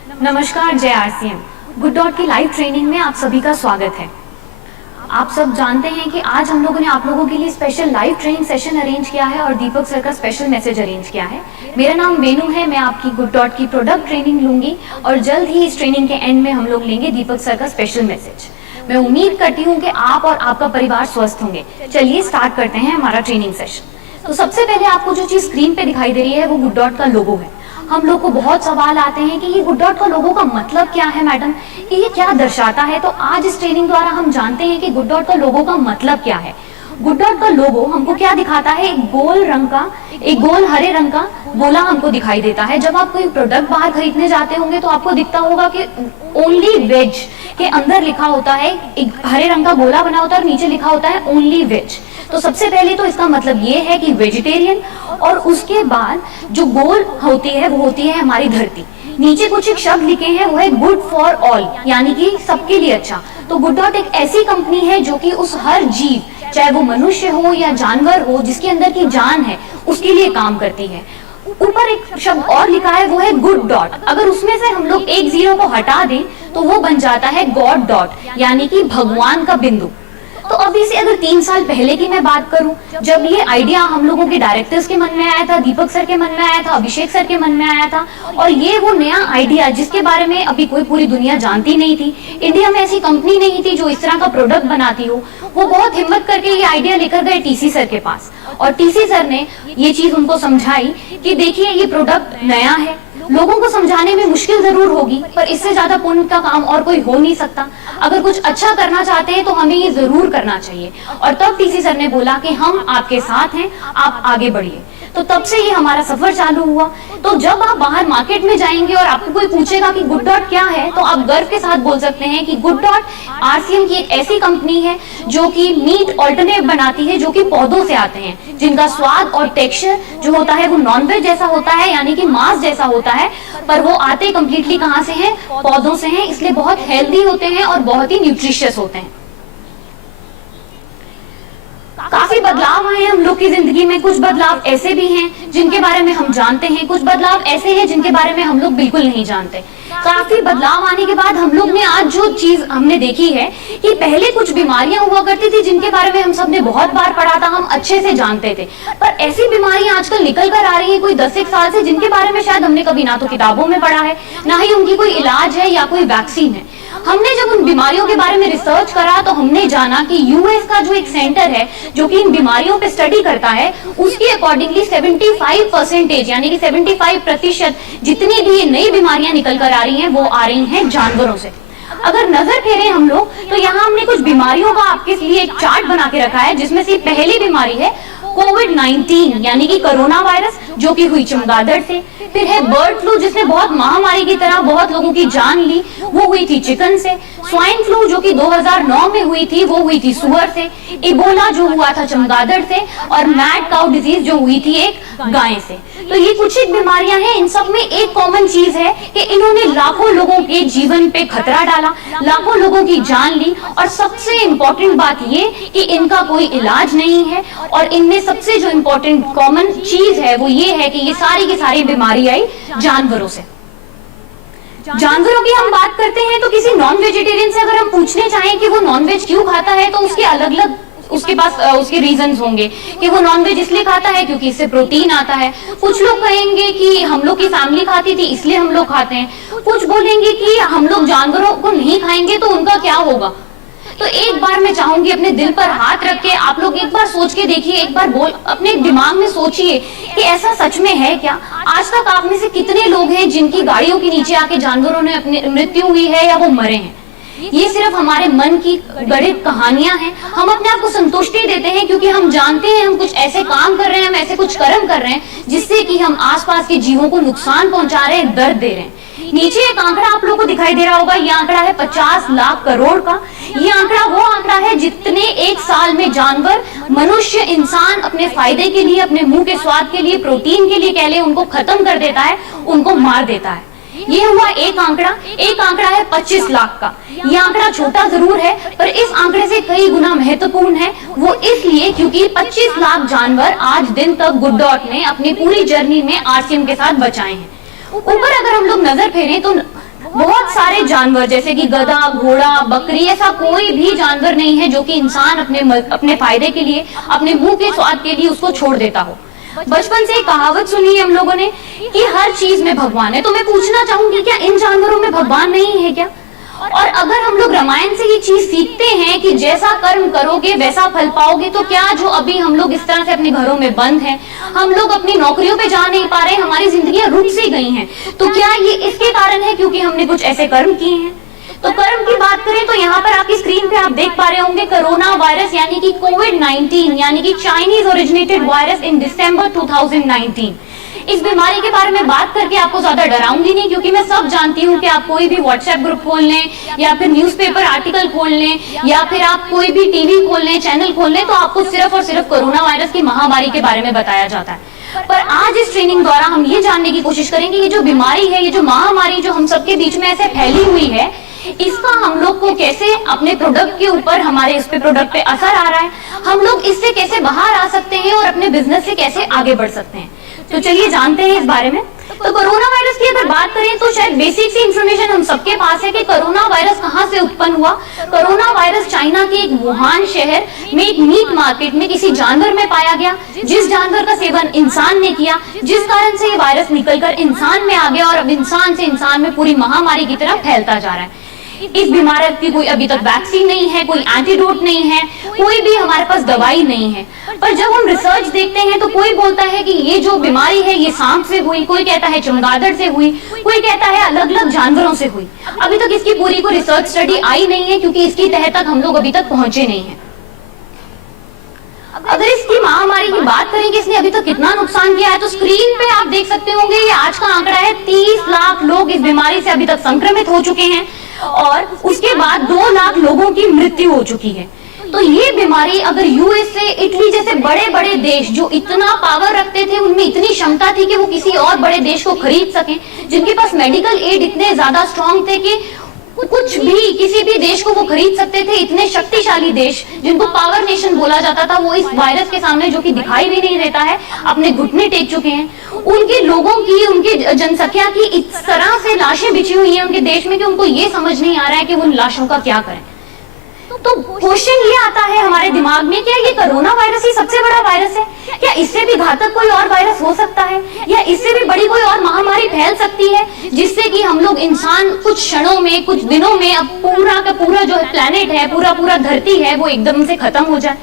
नमस्कार, जय RCM. Good dot की लाइव ट्रेनिंग में आप सभी का स्वागत है। आप सब जानते हैं कि आज हम लोगों ने आप लोगों के लिए special live training session arrange किया है और दीपक सर का स्पेशल मैसेज अरेंज किया है। मेरा नाम वेनू है, मैं आपकी गुड डॉट की प्रोडक्ट ट्रेनिंग लूंगी और जल्द ही इस ट्रेनिंग के एंड में हम लोग लेंगे दीपक सर का स्पेशल मैसेज। मैं उम्मीद करती हूँ कि आप और आपका परिवार स्वस्थ होंगे। चलिए स्टार्ट करते हैं हमारा ट्रेनिंग सेशन। तो सबसे पहले आपको जो चीज स्क्रीन पे दिखाई दे रही है वो गुड डॉट का लोगो है। हम लोग को बहुत सवाल आते हैं कि ये गुड डॉट का लोगो का मतलब क्या है मैडम, कि ये क्या दर्शाता है। तो आज इस ट्रेनिंग द्वारा हम जानते हैं कि गुड डॉट का लोगो का मतलब क्या है। गुड डॉट का लोगो हमको क्या दिखाता है, एक गोल हरे रंग का गोला हमको दिखाई देता है। जब आप कोई प्रोडक्ट बाहर खरीदने जाते होंगे तो आपको दिखता होगा कि ओनली वेज के अंदर लिखा होता है, एक हरे रंग का गोला बना होता है और नीचे लिखा होता है ओनली वेज। तो सबसे पहले तो इसका मतलब ये है कि वेजिटेरियन, और उसके बाद जो गोल होती है वो होती है हमारी धरती। नीचे कुछ एक शब्द लिखे हैं, वो है गुड फॉर ऑल, यानी कि सबके लिए अच्छा। तो गुड डॉट एक ऐसी कंपनी है जो कि उस हर जीव, चाहे वो मनुष्य हो या जानवर हो, जिसके अंदर की जान है, उसके लिए काम करती है। ऊपर एक शब्द और लिखा है, वो है गुड डॉट। अगर उसमें से हम लोग एक जीरो को हटा दें तो वो बन जाता है गॉड डॉट, यानी कि भगवान का बिंदु। तो अभी से अगर 3 साल पहले की मैं बात करूं, जब ये आइडिया हम लोगों के डायरेक्टर्स के मन में आया था, दीपक सर के मन में आया था, अभिषेक सर के मन में आया था, और ये वो नया आइडिया जिसके बारे में अभी कोई पूरी दुनिया जानती नहीं थी, इंडिया में ऐसी कंपनी नहीं थी जो इस तरह का प्रोडक्ट बनाती हो, वो बहुत हिम्मत करके ये आइडिया लेकर गए टीसी सर के पास। और टीसी सर ने ये चीज उनको समझाई कि देखिए ये प्रोडक्ट नया है, लोगों को समझाने में मुश्किल जरूर होगी, पर इससे ज्यादा पुण्य का काम और कोई हो नहीं सकता। अगर कुछ अच्छा करना चाहते हैं तो हमें ये जरूर करना चाहिए। और तब टीसी सर ने बोला कि हम आपके साथ हैं, आप आगे बढ़िए। तो तब से ये हमारा सफर चालू हुआ। तो जब आप बाहर मार्केट में जाएंगे और आपको कोई पूछेगा कि गुड डॉट क्या है, तो आप गर्व के साथ बोल सकते हैं कि गुड डॉट आरसीएम की एक ऐसी कंपनी है जो कि मीट ऑल्टरनेट बनाती है, जो कि पौधों से आते हैं, जिनका स्वाद और टेक्सचर जो होता है वो नॉनवेज जैसा होता है, यानी कि मांस जैसा होता है, पर वो आते कंप्लीटली कहां से हैं, पौधों से हैं, इसलिए बहुत हेल्दी होते हैं और बहुत ही न्यूट्रिशियस होते हैं। काफी बदलाव आए हैं हम लोग की जिंदगी में। कुछ बदलाव ऐसे भी हैं जिनके बारे में हम जानते हैं, कुछ बदलाव ऐसे हैं जिनके बारे में हम लोग बिल्कुल नहीं जानते। काफी बदलाव आने के बाद हम लोग ने आज जो चीज हमने देखी है कि पहले कुछ बीमारियां हुआ करती थी जिनके बारे में हम सब ने बहुत बार पढ़ा था, हम अच्छे से जानते थे, पर ऐसी बीमारियां आजकल निकल कर आ रही है कोई 10 साल से, जिनके बारे में शायद हमने कभी ना तो किताबों में पढ़ा है, ना ही उनकी कोई इलाज है या कोई वैक्सीन है। हमने जब उन बीमारियों के बारे में रिसर्च करा तो हमने जाना कि यूएस का जो एक सेंटर है जो कि इन बीमारियों पे स्टडी करता है, उसके अकॉर्डिंगली 75% यानी कि 75% जितनी भी ये नई बीमारियां निकल कर आ रही हैं वो आ रही हैं जानवरों से। अगर नजर फेरे हम लोग तो यहाँ हमने कुछ बीमारियों का आपके लिए एक चार्ट बना के रखा है, जिसमें से पहली बीमारी है कोविड-19 यानी कि कोरोना वायरस, जो कि हुई चमगादड़ से। फिर है बर्ड फ्लू, जिसने बहुत महामारी की तरह बहुत लोगों की जान ली, वो हुई थी चिकन से। स्वाइन फ्लू जो कि 2009 में हुई थी, वो हुई थी सुअर से। इबोला जो हुआ था चमगादड़ से, और मैड काउ डिजीज जो हुई थी एक गाय से। तो ये कुछ एक बीमारियां हैं, इन सब में एक कॉमन चीज है कि इन्होंने लाखों लोगों के जीवन पे खतरा डाला, लाखों लोगों की जान ली, और सबसे इंपॉर्टेंट बात ये कि इनका कोई इलाज नहीं है। और इनमें सबसे जो इंपॉर्टेंट कॉमन चीज है वो ये है कि ये सारी की सारी बीमारी आई जानवरों से। जानवरों की हम बात करते हैं तो किसी नॉन वेजिटेरियन से अगर हम पूछने चाहें कि वो नॉनवेज क्यों खाता है, तो उसके अलग अलग उसके पास उसके रीजंस होंगे कि वो नॉनवेज इसलिए खाता है क्योंकि इससे प्रोटीन आता है। कुछ लोग कहेंगे कि हम लोग की फैमिली खाती थी इसलिए हम लोग खाते हैं। कुछ बोलेंगे कि हम लोग जानवरों को नहीं खाएंगे तो उनका क्या होगा। तो एक बार मैं चाहूंगी अपने दिल पर हाथ रख के आप लोग एक बार सोच के देखिए, एक बार अपने दिमाग में सोचिए कि ऐसा सच में है क्या। आज तक आप में से कितने लोग हैं जिनकी गाड़ियों के नीचे आके जानवरों ने अपनी मृत्यु हुई है या वो मरे हैं। ये सिर्फ हमारे मन की गढ़ित कहानियां हैं। हम अपने आप को संतुष्टि देते हैं क्योंकि हम जानते हैं हम कुछ ऐसे काम कर रहे हैं, हम ऐसे कुछ कर्म कर रहे हैं जिससे कि हम आसपास के जीवों को नुकसान पहुंचा रहे हैं, दर्द दे रहे हैं। नीचे एक आंकड़ा आप लोगों को दिखाई दे रहा होगा, ये आंकड़ा है 50 लाख करोड़ का। ये आंकड़ा वो आंकड़ा है जितने एक साल में जानवर, मनुष्य, इंसान अपने फायदे के लिए, अपने मुंह के स्वाद के लिए, प्रोटीन के लिए कह ले, उनको खत्म कर देता है, उनको मार देता है। ये हुआ एक आंकड़ा है 25 लाख का। ये आंकड़ा छोटा जरूर है पर इस आंकड़े से कई गुना महत्वपूर्ण है। वो इसलिए क्योंकि 25 लाख जानवर आज दिन तक गुड डॉट ने अपनी पूरी जर्नी में आरसीएम के साथ बचाए हैं। ऊपर अगर हम लोग नजर फेरें तो बहुत सारे जानवर जैसे कि गधा, घोड़ा, बकरी, ऐसा कोई भी जानवर नहीं है जो कि इंसान अपने फायदे के लिए, अपने मुंह के स्वाद के लिए उसको छोड़ देता हो। बचपन से एक कहावत सुनी है हम लोगों ने कि हर चीज में भगवान है। तो मैं पूछना चाहूंगी, क्या इन जानवरों में भगवान नहीं है क्या? और अगर हम लोग रामायण से ये चीज सीखते हैं कि जैसा कर्म करोगे वैसा फल पाओगे, तो क्या जो अभी हम लोग इस तरह से अपने घरों में बंद हैं, हम लोग अपनी नौकरियों पे जा नहीं पा रहे, हमारी जिंदगियां रुक सी गई हैं, तो क्या ये इसके कारण है क्योंकि हमने कुछ ऐसे कर्म किए हैं? तो कर्म की बात करें तो यहाँ पर आपकी स्क्रीन पे आप देख पा रहे होंगे कोरोना वायरस यानी कि कोविड-19 यानी कि चाइनीज ओरिजिनेटेड वायरस इन दिसंबर 2019। इस बीमारी के बारे में बात करके आपको ज्यादा डराऊंगी नहीं, क्योंकि मैं सब जानती हूँ कि आप कोई भी व्हाट्सएप ग्रुप खोल लें या फिर न्यूज़पेपर आर्टिकल खोल लें या फिर आप कोई भी टीवी खोल लें, चैनल खोल लें, तो आपको सिर्फ और सिर्फ कोरोना वायरस की महामारी के बारे में बताया जाता है। पर आज इस ट्रेनिंग द्वारा हम ये जानने की कोशिश करेंगे ये जो बीमारी है, ये जो महामारी जो हम सबके बीच में ऐसे फैली हुई है, इसका हम लोग को कैसे अपने प्रोडक्ट के ऊपर, हमारे इस पे प्रोडक्ट पे असर आ रहा है, हम लोग इससे कैसे बाहर आ सकते हैं और अपने बिजनेस से कैसे आगे बढ़ सकते हैं। तो चलिए जानते हैं इस बारे में। तो कोरोना वायरस की अगर बात करें तो शायद बेसिक सी इंफॉर्मेशन हम सबके पास है कि कोरोना वायरस कहां से उत्पन्न हुआ। कोरोना वायरस चाइना के एक वुहान शहर में एक मीट मार्केट में किसी जानवर में पाया गया, जिस जानवर का सेवन इंसान ने किया, जिस कारण से ये वायरस निकलकर इंसान में आ गया और अब इंसान से इंसान में पूरी महामारी की तरह फैलता जा रहा है। इस बीमारी की कोई अभी तक वैक्सीन नहीं है, कोई एंटीडोट नहीं है, कोई भी हमारे पास दवाई नहीं है। पर जब हम रिसर्च देखते हैं तो कोई बोलता है कि ये जो बीमारी है ये सांप से हुई, कोई कहता है चमगादड़ से हुई, कोई कहता है अलग अलग जानवरों से हुई। अभी तक इसकी पूरी को रिसर्च स्टडी आई नहीं है, क्योंकि इसकी तह तक हम लोग अभी तक पहुंचे नहीं है। अगर इसकी महामारी की बात करें कि इसने अभी तक कितना नुकसान किया है, तो स्क्रीन पे आप देख सकते होंगे ये आज का आंकड़ा है। 30 लाख लोग इस बीमारी से अभी तक संक्रमित हो चुके हैं और उसके बाद 2 लाख लोगों की मृत्यु हो चुकी है। तो ये बीमारी अगर यूएसए, इटली जैसे बड़े बड़े देश जो इतना पावर रखते थे, उनमें इतनी क्षमता थी कि वो किसी और बड़े देश को खरीद सकें, जिनके पास मेडिकल एड इतने ज्यादा स्ट्रांग थे कि कुछ भी किसी भी देश को वो खरीद सकते थे, इतने शक्तिशाली देश जिनको पावर नेशन बोला जाता था, वो इस वायरस के सामने जो कि दिखाई भी नहीं देता है अपने घुटने टेक चुके हैं। उनके लोगों की, उनकी जनसंख्या की इस तरह से लाशें बिछी हुई हैं उनके देश में कि उनको ये समझ नहीं आ रहा है कि वो उन लाशों का क्या करें। तो क्वेश्चन ये आता है हमारे दिमाग में, क्या ये कोरोना वायरस ही सबसे बड़ा वायरस है? क्या इससे भी घातक कोई और वायरस हो सकता है, या इससे भी बड़ी कोई और महामारी फैल सकती है जिससे कि हम लोग इंसान कुछ क्षणों में, कुछ दिनों में अब पूरा का पूरा जो प्लेनेट है, पूरा धरती है, वो एकदम से खत्म हो जाए?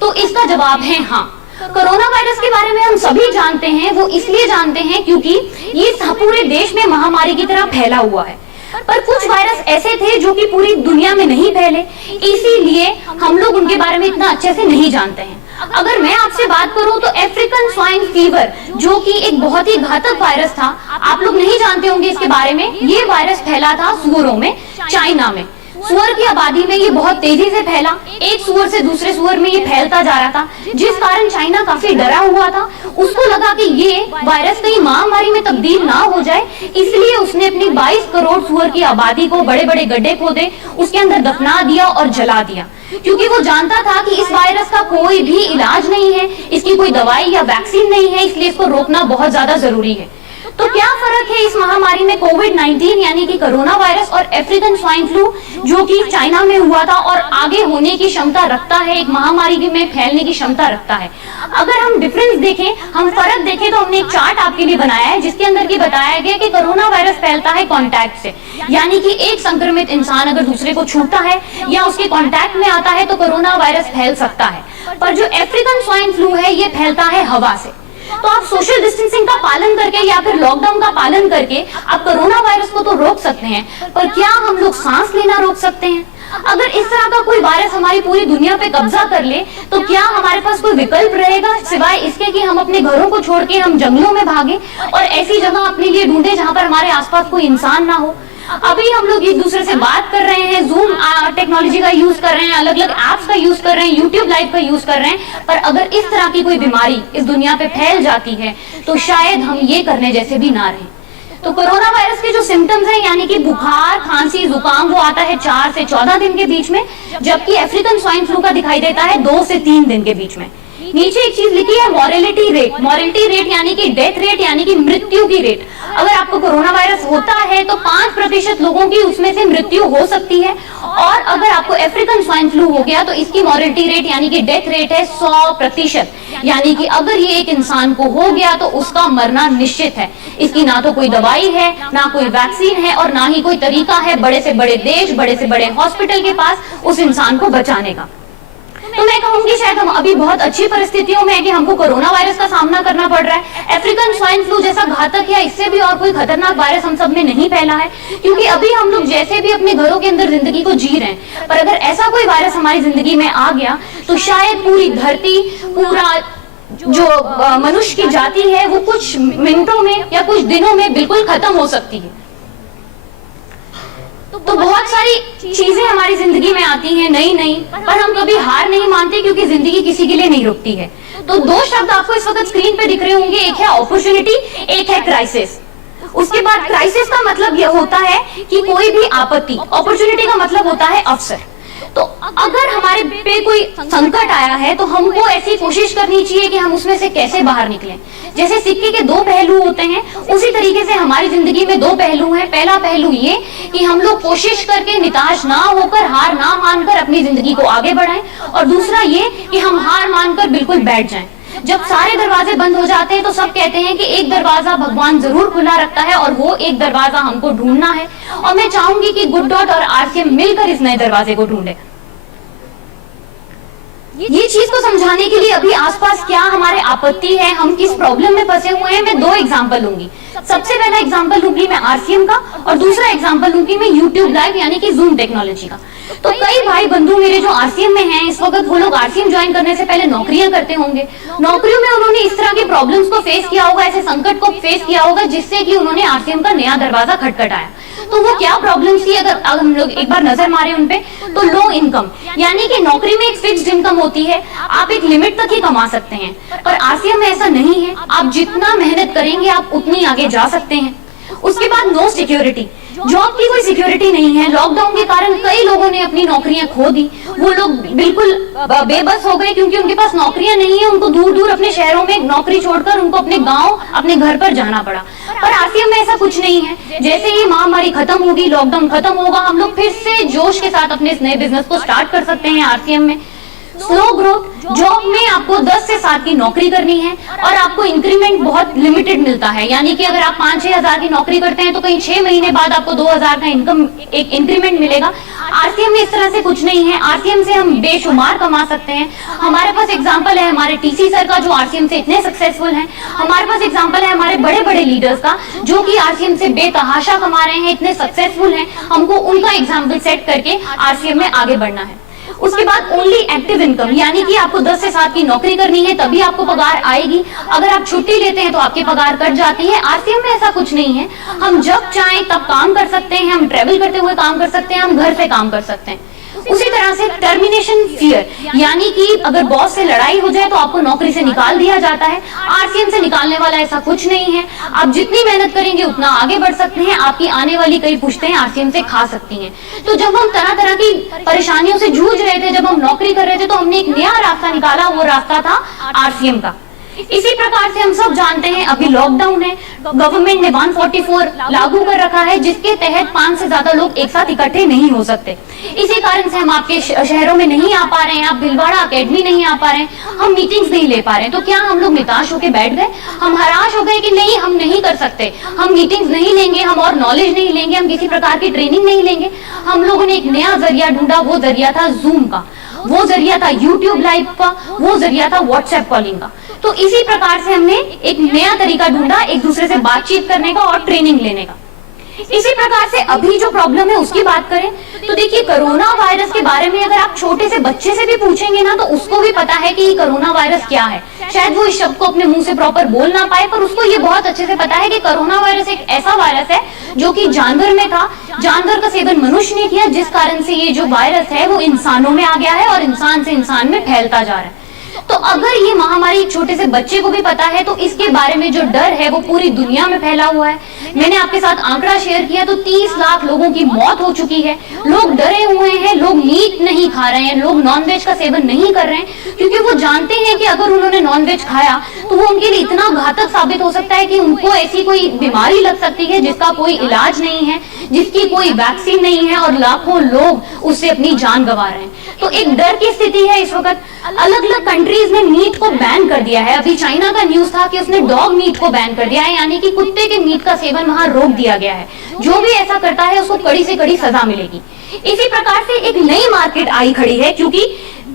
तो इसका जवाब है हाँ। कोरोना वायरस के बारे में हम सभी जानते हैं, वो इसलिए जानते हैं क्योंकि ये पूरे देश में महामारी की तरह फैला हुआ है। पर कुछ वायरस ऐसे थे जो कि पूरी दुनिया में नहीं फैले, इसीलिए हम लोग उनके बारे में इतना अच्छे से नहीं जानते हैं। अगर मैं आपसे बात करूं तो अफ्रीकन स्वाइन फीवर जो कि एक बहुत ही घातक वायरस था, आप लोग नहीं जानते होंगे इसके बारे में। ये वायरस फैला था सुअरों में, चाइना में। सुअर की आबादी में ये बहुत तेजी से फैला, एक सुअर से दूसरे सुअर में ये फैलता जा रहा था, जिस कारण चाइना काफी डरा हुआ था। उसको लगा कि ये वायरस कहीं महामारी में तब्दील ना हो जाए, इसलिए उसने अपनी 22 करोड़ सुअर की आबादी को बड़े बड़े गड्ढे खोदे, उसके अंदर दफना दिया और जला दिया, क्योंकि वो जानता था कि इस वायरस का कोई भी इलाज नहीं है, इसकी कोई दवाई या वैक्सीन नहीं है, इसलिए इसको रोकना बहुत ज्यादा जरूरी है। तो क्या फर्क है इस महामारी में कोविड-19 यानी कि कोरोना वायरस और अफ्रीकन स्वाइन फ्लू जो कि चाइना में हुआ था और आगे होने की क्षमता रखता है, एक महामारी में फैलने की क्षमता रखता है? अगर हम डिफरेंस देखें, हम फर्क देखें, तो हमने एक चार्ट आपके लिए बनाया है जिसके अंदर की बताया गया कि कोरोना वायरस फैलता है कॉन्टैक्ट से, यानी कि एक संक्रमित इंसान अगर दूसरे को छूता है या उसके कॉन्टैक्ट में आता है तो कोरोना वायरस फैल सकता है। पर जो अफ्रीकन स्वाइन फ्लू है ये फैलता है हवा से। तो आप सोशल डिस्टेंसिंग का पालन करके या फिर लॉकडाउन का पालन करके आप कोरोना वायरस को तो रोक सकते हैं, पर क्या हम लोग सांस लेना रोक सकते हैं? अगर इस तरह का कोई वायरस हमारी पूरी दुनिया पे कब्जा कर ले तो क्या हमारे पास कोई विकल्प रहेगा सिवाय इसके कि हम अपने घरों को छोड़ के हम जंगलों में भागे और ऐसी जगह अपने लिए ढूंढे जहां पर हमारे आसपास कोई इंसान ना हो? अभी हम लोग एक दूसरे से बात कर रहे हैं, जूम टेक्नोलॉजी का यूज कर रहे हैं, अलग अलग एप्स का यूज कर रहे हैं, यूट्यूब लाइव का यूज कर रहे हैं, पर अगर इस तरह की कोई बीमारी इस दुनिया पे फैल जाती है तो शायद हम ये करने जैसे भी ना रहें। तो कोरोना वायरस के जो सिम्टम्स हैं यानी कि बुखार, खांसी, जुकाम, वो आता है 4 से 14 दिन के बीच में, जबकि अफ्रीकन स्वाइन फ्लू का दिखाई देता है 2 से 3 दिन के बीच में। नीचे एक चीज लिखी है मॉर्टेलिटी रेट। मॉर्टेलिटी रेट यानी कि डेथ रेट, यानी कि मृत्यु की रेट। अगर आपको कोरोना वायरस होता है तो 5% लोगों की उसमें से मृत्यु हो सकती है, और अगर आपको अफ्रीकन स्वाइन फ्लू हो गया तो इसकी मॉर्टेलिटी रेट यानी कि डेथ रेट है 100%। यानी कि अगर ये एक इंसान को हो गया तो उसका मरना निश्चित है। इसकी ना तो कोई दवाई है, ना कोई वैक्सीन है, और ना ही कोई तरीका है बड़े से बड़े देश, बड़े से बड़े हॉस्पिटल के पास उस इंसान को बचाने का। तो मैं कहूंगी शायद हम अभी बहुत अच्छी परिस्थितियों में है कि हमको कोरोना वायरस का सामना करना पड़ रहा है। अफ्रीकन स्वाइन फ्लू जैसा घातक या इससे भी और कोई खतरनाक वायरस हम सब में नहीं फैला है, क्योंकि अभी हम लोग जैसे भी अपने घरों के अंदर जिंदगी को जी रहे हैं, पर अगर ऐसा कोई वायरस हमारी जिंदगी में आ गया तो शायद पूरी धरती, पूरा जो मनुष्य की जाति है वो कुछ मिनटों में या कुछ दिनों में बिल्कुल खत्म हो सकती है। तो बहुत सारी चीजें हमारी जिंदगी में आती हैं नई नई, पर हम कभी हार नहीं मानते, क्योंकि जिंदगी किसी के लिए नहीं रुकती है। तो 2 शब्द आपको इस वक्त स्क्रीन पे दिख रहे होंगे, एक है अपॉर्चुनिटी, एक है क्राइसिस। उसके बाद क्राइसिस का मतलब यह होता है कि कोई भी आपत्ति, अपॉर्चुनिटी का मतलब होता है अवसर। तो अगर हमारे पे कोई संकट आया है तो हमको ऐसी कोशिश करनी चाहिए कि हम उसमें से कैसे बाहर निकलें। जैसे सिक्के के 2 पहलू होते हैं, उसी तरीके से हमारी जिंदगी में 2 पहलू हैं। पहला पहलू ये कि हम लोग कोशिश करके निराश ना होकर, हार ना मानकर अपनी जिंदगी को आगे बढ़ाएं, और दूसरा ये कि हम हार मानकर बिल्कुल बैठ जाएं। जब सारे दरवाजे बंद हो जाते हैं तो सब कहते हैं कि एक दरवाजा भगवान जरूर खुला रखता है, और वो एक दरवाजा हमको ढूंढना है। और मैं चाहूंगी कि गुड डॉट और आरसीएम मिलकर इस नए दरवाजे को ढूंढे। ये चीज को समझाने के लिए अभी आसपास क्या हमारे आपत्ति है, हम किस प्रॉब्लम में फंसे हुए हैं, मैं 2 एग्जांपल लूंगी। सबसे पहला एग्जांपल लूंगी मैं आरसीएम का, और दूसरा एग्जांपल लूंगी मैं यूट्यूब लाइव यानी कि जूम टेक्नोलॉजी का। तो कई भाई बंधु मेरे जो आरसीएम में हैं इस वक्त, वो लोग आरसीएम ज्वाइन करने से पहले नौकरियां करते होंगे। नौकरियों में उन्होंने इस तरह की प्रॉब्लम्स को फेस किया होगा, ऐसे संकट को फेस किया होगा, जिससे कि उन्होंने आरसीएम का नया दरवाजा खटखटाया। तो वो क्या प्रॉब्लम्स थी, अगर हम लोग एक बार नजर मारे उनपे, तो लो इनकम, यानी कि नौकरी में एक फिक्स्ड इनकम होती है, आप एक लिमिट तक ही कमा सकते हैं, पर आरसीएम में ऐसा नहीं है। आप जितना मेहनत करेंगे आप उतनी आगे जा सकते हैं। उसके बाद नो सिक्योरिटी, जॉब की कोई सिक्योरिटी नहीं है। लॉकडाउन के कारण कई लोगों ने अपनी नौकरियां खो दी, वो लोग बिल्कुल बेबस हो गए, क्योंकि उनके पास नौकरियां नहीं है। उनको दूर दूर अपने शहरों में नौकरी छोड़कर उनको अपने गांव, अपने घर पर जाना पड़ा। पर आरसीएम में ऐसा कुछ नहीं है। जैसे ही महामारी खत्म होगी, लॉकडाउन खत्म होगा, हम लोग फिर से जोश के साथ अपने इस नए बिजनेस को स्टार्ट कर सकते हैं। आरसीएम में स्लो ग्रोथ, जॉब में आपको 10 से 7 की नौकरी करनी है, और आपको इंक्रीमेंट बहुत लिमिटेड मिलता है। यानी कि अगर आप 5-6 हजार की नौकरी करते हैं तो कहीं 6 महीने बाद आपको 2000 का इनकम एक इंक्रीमेंट मिलेगा। आरसीएम में इस तरह से कुछ नहीं है। आरसीएम से हम बेशुमार कमा सकते हैं। हमारे पास एग्जांपल है हमारे टीसी सर का, जो आरसीएम से इतने सक्सेसफुल हैं। हमारे पास एग्जांपल है हमारे बड़े बड़े लीडर्स का, जो कि आरसीएम से बेतहाशा कमा रहे हैं, इतने सक्सेसफुल हैं। हमको उनका एग्जाम्पल सेट करके आरसीएम में आगे बढ़ना है। उसके बाद ओनली एक्टिव इनकम, यानी कि आपको 10 से 7 की नौकरी करनी है तभी आपको पगार आएगी। अगर आप छुट्टी लेते हैं तो आपकी पगार कट जाती है। आरसीएम में ऐसा कुछ नहीं है। हम जब चाहें तब काम कर सकते हैं, हम ट्रेवल करते हुए काम कर सकते हैं, हम घर से काम कर सकते हैं। उसी तरह से टर्मिनेशन फियर, यानी कि अगर बॉस से लड़ाई हो जाए तो आपको नौकरी से निकाल दिया जाता है। आरसीएम से निकालने वाला ऐसा कुछ नहीं है। आप जितनी मेहनत करेंगे उतना आगे बढ़ सकते हैं। आपकी आने वाली कई पुश्तें आरसीएम से खा सकती हैं। तो जब हम तरह तरह की परेशानियों से जूझ रहे थे, जब हम नौकरी कर रहे थे, तो हमने एक नया रास्ता निकाला, वो रास्ता था आरसीएम का। इसी प्रकार से हम सब जानते हैं अभी लॉकडाउन है, गवर्नमेंट ने 144 लागू कर रखा है, जिसके तहत 5 से ज्यादा लोग एक साथ इकट्ठे नहीं हो सकते। इसी कारण से हम आपके शहरों में नहीं आ पा रहे हैं, आप भिलवाड़ा अकेडमी नहीं आ पा रहे हैं, हम मीटिंग्स नहीं ले पा रहे हैं। तो क्या हम लोग निराश होकर बैठ गए, हम हराश हो गए कि नहीं हम नहीं कर सकते, हम मीटिंग्स नहीं लेंगे, हम और नॉलेज नहीं लेंगे, हम किसी प्रकार की ट्रेनिंग नहीं लेंगे? हम लोगों ने एक नया जरिया ढूंढा, वो जरिया था जूम का, वो जरिया था यूट्यूब लाइव का, वो जरिया था व्हाट्सएप कॉलिंग का। तो इसी प्रकार से हमने एक नया तरीका ढूंढा एक दूसरे से बातचीत करने का और ट्रेनिंग लेने का। इसी प्रकार से अभी जो प्रॉब्लम है उसकी बात करें तो देखिए, कोरोना वायरस के बारे में अगर आप छोटे से बच्चे से भी पूछेंगे ना, तो उसको भी पता है कि ये कोरोना वायरस क्या है। शायद वो इस शब्द को अपने मुंह से प्रॉपर बोल ना पाए, पर उसको ये बहुत अच्छे से पता है कि कोरोना वायरस एक ऐसा वायरस है जो कि जानवर में था, जानवर का सेवन मनुष्य ने किया, जिस कारण से ये जो वायरस है वो इंसानों में आ गया है और इंसान से इंसान में फैलता जा रहा है। तो अगर ये महामारी एक छोटे से बच्चे को भी पता है, तो इसके बारे में जो डर है वो पूरी दुनिया में फैला हुआ है। मैंने आपके साथ आंकड़ा शेयर किया तो 30 लाख लोगों की मौत हो चुकी है। लोग डरे हुए हैं, लोग मीट नहीं खा रहे हैं, लोग नॉनवेज का सेवन नहीं कर रहे हैं, क्योंकि वो जानते हैं कि अगर उन्होंने नॉनवेज खाया तो वो उनके लिए इतना घातक साबित हो सकता है कि उनको ऐसी कोई बीमारी लग सकती है जिसका कोई इलाज नहीं है, जिसकी कोई वैक्सीन नहीं है, और लाखों लोग उससे अपनी जान गंवा रहे हैं। तो एक डर की स्थिति है इस वक्त। अलग अलग कंट्रीज ने मीट को बैन कर दिया है। अभी चाइना का न्यूज था कि उसने डॉग मीट को बैन कर दिया है, यानी कि कुत्ते के मीट का सेवन वहां रोक दिया गया है। जो भी ऐसा करता है उसको कड़ी से कड़ी सजा मिलेगी। इसी प्रकार से एक नई मार्केट आई खड़ी है, क्योंकि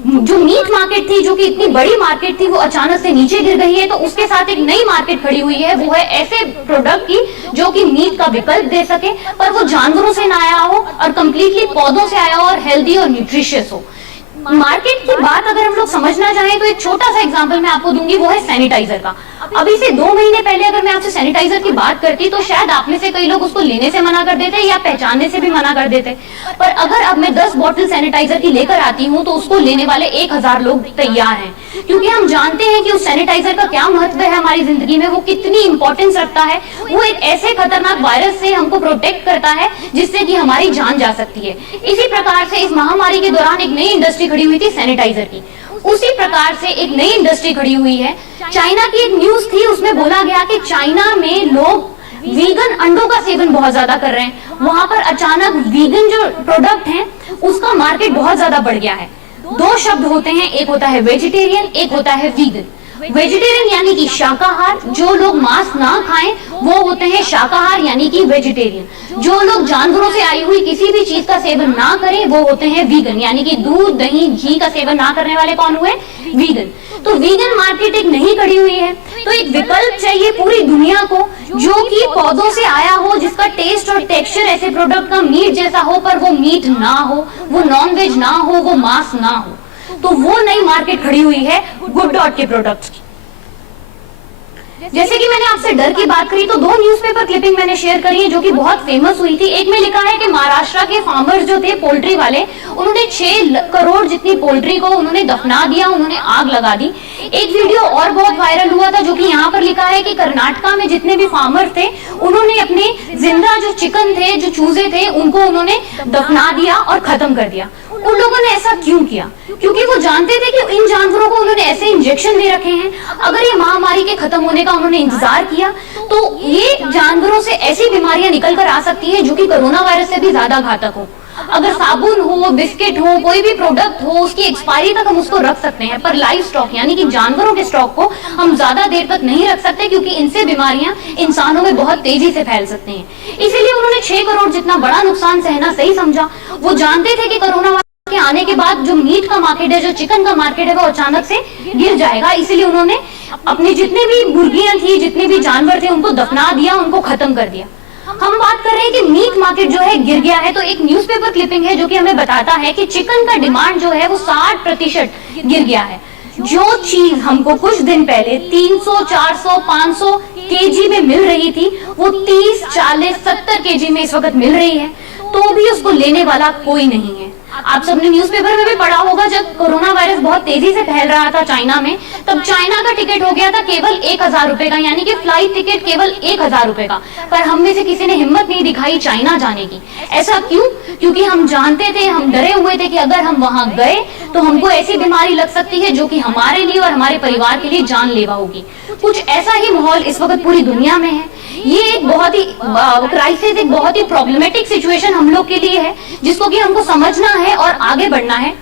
जो मीट मार्केट थी, जो कि इतनी बड़ी मार्केट थी, वो अचानक से नीचे गिर गई है। तो उसके साथ एक नई मार्केट खड़ी हुई है, वो है ऐसे प्रोडक्ट की जो कि मीट का विकल्प दे सके, पर वो जानवरों से ना आया हो और कंप्लीटली पौधों से आया हो और हेल्दी और न्यूट्रिशियस हो। मार्केट की बात अगर हम लोग समझना चाहें तो एक छोटा सा एग्जांपल मैं आपको दूंगी, वो है सैनिटाइजर का। अभी से 2 महीने पहले अगर मैं आपसे सैनिटाइजर की बात करती तो शायद आप में से कई लोग उसको लेने से मना कर देते या पहचानने से भी मना कर देते। पर अगर अब मैं 10 बोतल सैनिटाइजर की लेकर आती हूँ तो उसको लेने वाले 1000 लोग तैयार हैं, क्योंकि हम जानते हैं कि उस सैनिटाइजर का क्या महत्व है हमारी जिंदगी में, वो कितनी इंपॉर्टेंस रखता है। वो एक ऐसे खतरनाक वायरस से हमको प्रोटेक्ट करता है जिससे कि हमारी जान जा सकती है। इसी प्रकार से इस महामारी के दौरान एक नई इंडस्ट्री खड़ी हुई थी सैनिटाइजर की। उसी प्रकार से एक नई इंडस्ट्री खड़ी हुई है। चाइना की एक न्यूज थी, उसमें बोला गया कि चाइना में लोग वीगन अंडों का सेवन बहुत ज्यादा कर रहे हैं। वहां पर अचानक वीगन जो प्रोडक्ट हैं उसका मार्केट बहुत ज्यादा बढ़ गया है। 2 शब्द होते हैं, एक होता है वेजिटेरियन, एक होता है वीगन। वेजिटेरियन यानी कि शाकाहार, जो लोग मांस ना खाएं वो होते हैं शाकाहार यानी कि वेजिटेरियन। जो लोग जानवरों से आई हुई किसी भी चीज का सेवन ना करें वो होते हैं वीगन, यानी कि दूध, दही, घी का सेवन ना करने वाले कौन हुए? वीगन। तो वीगन मार्केट एक नहीं खड़ी हुई है। तो एक विकल्प चाहिए पूरी दुनिया को जो कि पौधों से आया हो, जिसका टेस्ट और टेक्सचर ऐसे प्रोडक्ट का मीट जैसा हो, पर वो मीट ना हो, वो नॉनवेज ना हो, वो मांस ना हो। तो वो नई मार्केट खड़ी हुई है गुड डॉट के प्रोडक्ट्स की। जैसे कि मैंने आपसे डर की बात करी तो 2 न्यूज़पेपर क्लिपिंग मैंने शेयर करी है जो कि बहुत फेमस हुई थी। एक में लिखा है कि महाराष्ट्र के फार्मर्स जो थे, पोल्ट्री वाले, उन्होंने 6 करोड़ जितनी पोल्ट्री को उन्होंने दफना दिया, उन्होंने आग लगा दी। एक वीडियो और बहुत वायरल हुआ था जो कि यहाँ पर लिखा है कि कर्नाटका में जितने भी फार्मर थे उन्होंने अपने जिंदा जो चिकन थे, जो चूजे थे, उनको उन्होंने दफना दिया और खत्म कर दिया। उन लोगों ने ऐसा क्यों किया? क्योंकि वो जानते थे कि इन जानवरों को उन्होंने ऐसे इंजेक्शन दे रखे हैं, अगर ये महामारी के खत्म होने का उन्होंने इंतजार किया तो ये जानवरों से ऐसी बीमारियां निकल कर आ सकती है जो कि कोरोना वायरस से भी ज्यादा घातक हो। अगर साबुन हो, बिस्किट हो, कोई भी प्रोडक्ट हो, उसकी एक्सपायरी तक हम उसको रख सकते हैं, पर लाइव स्टॉक यानी कि जानवरों के स्टॉक को हम ज्यादा देर तक नहीं रख सकते, क्योंकि इनसे बीमारियां इंसानों में बहुत तेजी से फैल सकती हैं। इसीलिए उन्होंने 6 करोड़ जितना बड़ा नुकसान सहना सही समझा। वो जानते थे कि कोरोना के आने के बाद जो मीट का मार्केट है, जो चिकन का मार्केट है, वो अचानक से गिर जाएगा। इसीलिए उन्होंने अपने जितने भी मुर्गियां थी, जितने भी जानवर थे, उनको दफना दिया, उनको खत्म कर दिया। हम बात कर रहे हैं कि मीट मार्केट जो है गिर गया है, तो एक न्यूज़पेपर क्लिपिंग है जो कि हमें बताता है कि चिकन का डिमांड जो है वो 60% गिर गया है। जो चीज हमको कुछ दिन पहले 300, 400, 500 केजी में मिल रही थी वो 30, 40, 70 केजी में इस वक्त मिल रही है, तो भी उसको लेने वाला कोई नहीं है। आप सबने न्यूज़पेपर में भी पढ़ा होगा, जब कोरोना वायरस बहुत तेजी से फैल रहा था चाइना में, तब चाइना का टिकट हो गया था केवल 1000 रुपए का, यानी कि फ्लाइट टिकट केवल 1000 रुपए का। पर हम में से किसी ने हिम्मत नहीं दिखाई चाइना जाने की। ऐसा क्यों? क्योंकि हम जानते थे, हम डरे हुए थे कि अगर हम वहां गए तो हमको ऐसी बीमारी लग सकती है जो कि हमारे लिए और हमारे परिवार के लिए जानलेवा होगी। कुछ ऐसा ही माहौल इस वक्त पूरी दुनिया में है। ये एक बहुत ही क्राइसिस, एक बहुत ही प्रॉब्लमेटिक सिचुएशन हम लोग के लिए है, जिसको कि हमको समझना है और आगे बढ़ना है।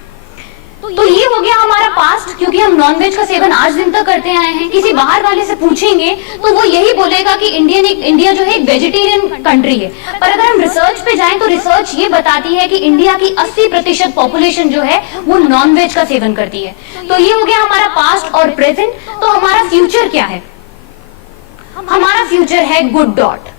तो ये हो गया हमारा पास्ट, क्योंकि हम नॉनवेज का सेवन आज दिन तक करते आए हैं। किसी बाहर वाले से पूछेंगे तो वो यही बोलेगा कि इंडिया जो है एक वेजिटेरियन कंट्री है। पर अगर हम रिसर्च पे जाएं तो रिसर्च ये बताती है कि इंडिया की 80% पॉपुलेशन जो है वो नॉनवेज का सेवन करती है। तो ये हो गया हमारा पास्ट और प्रेजेंट। तो हमारा फ्यूचर क्या है? हमारा फ्यूचर है गुड डॉट।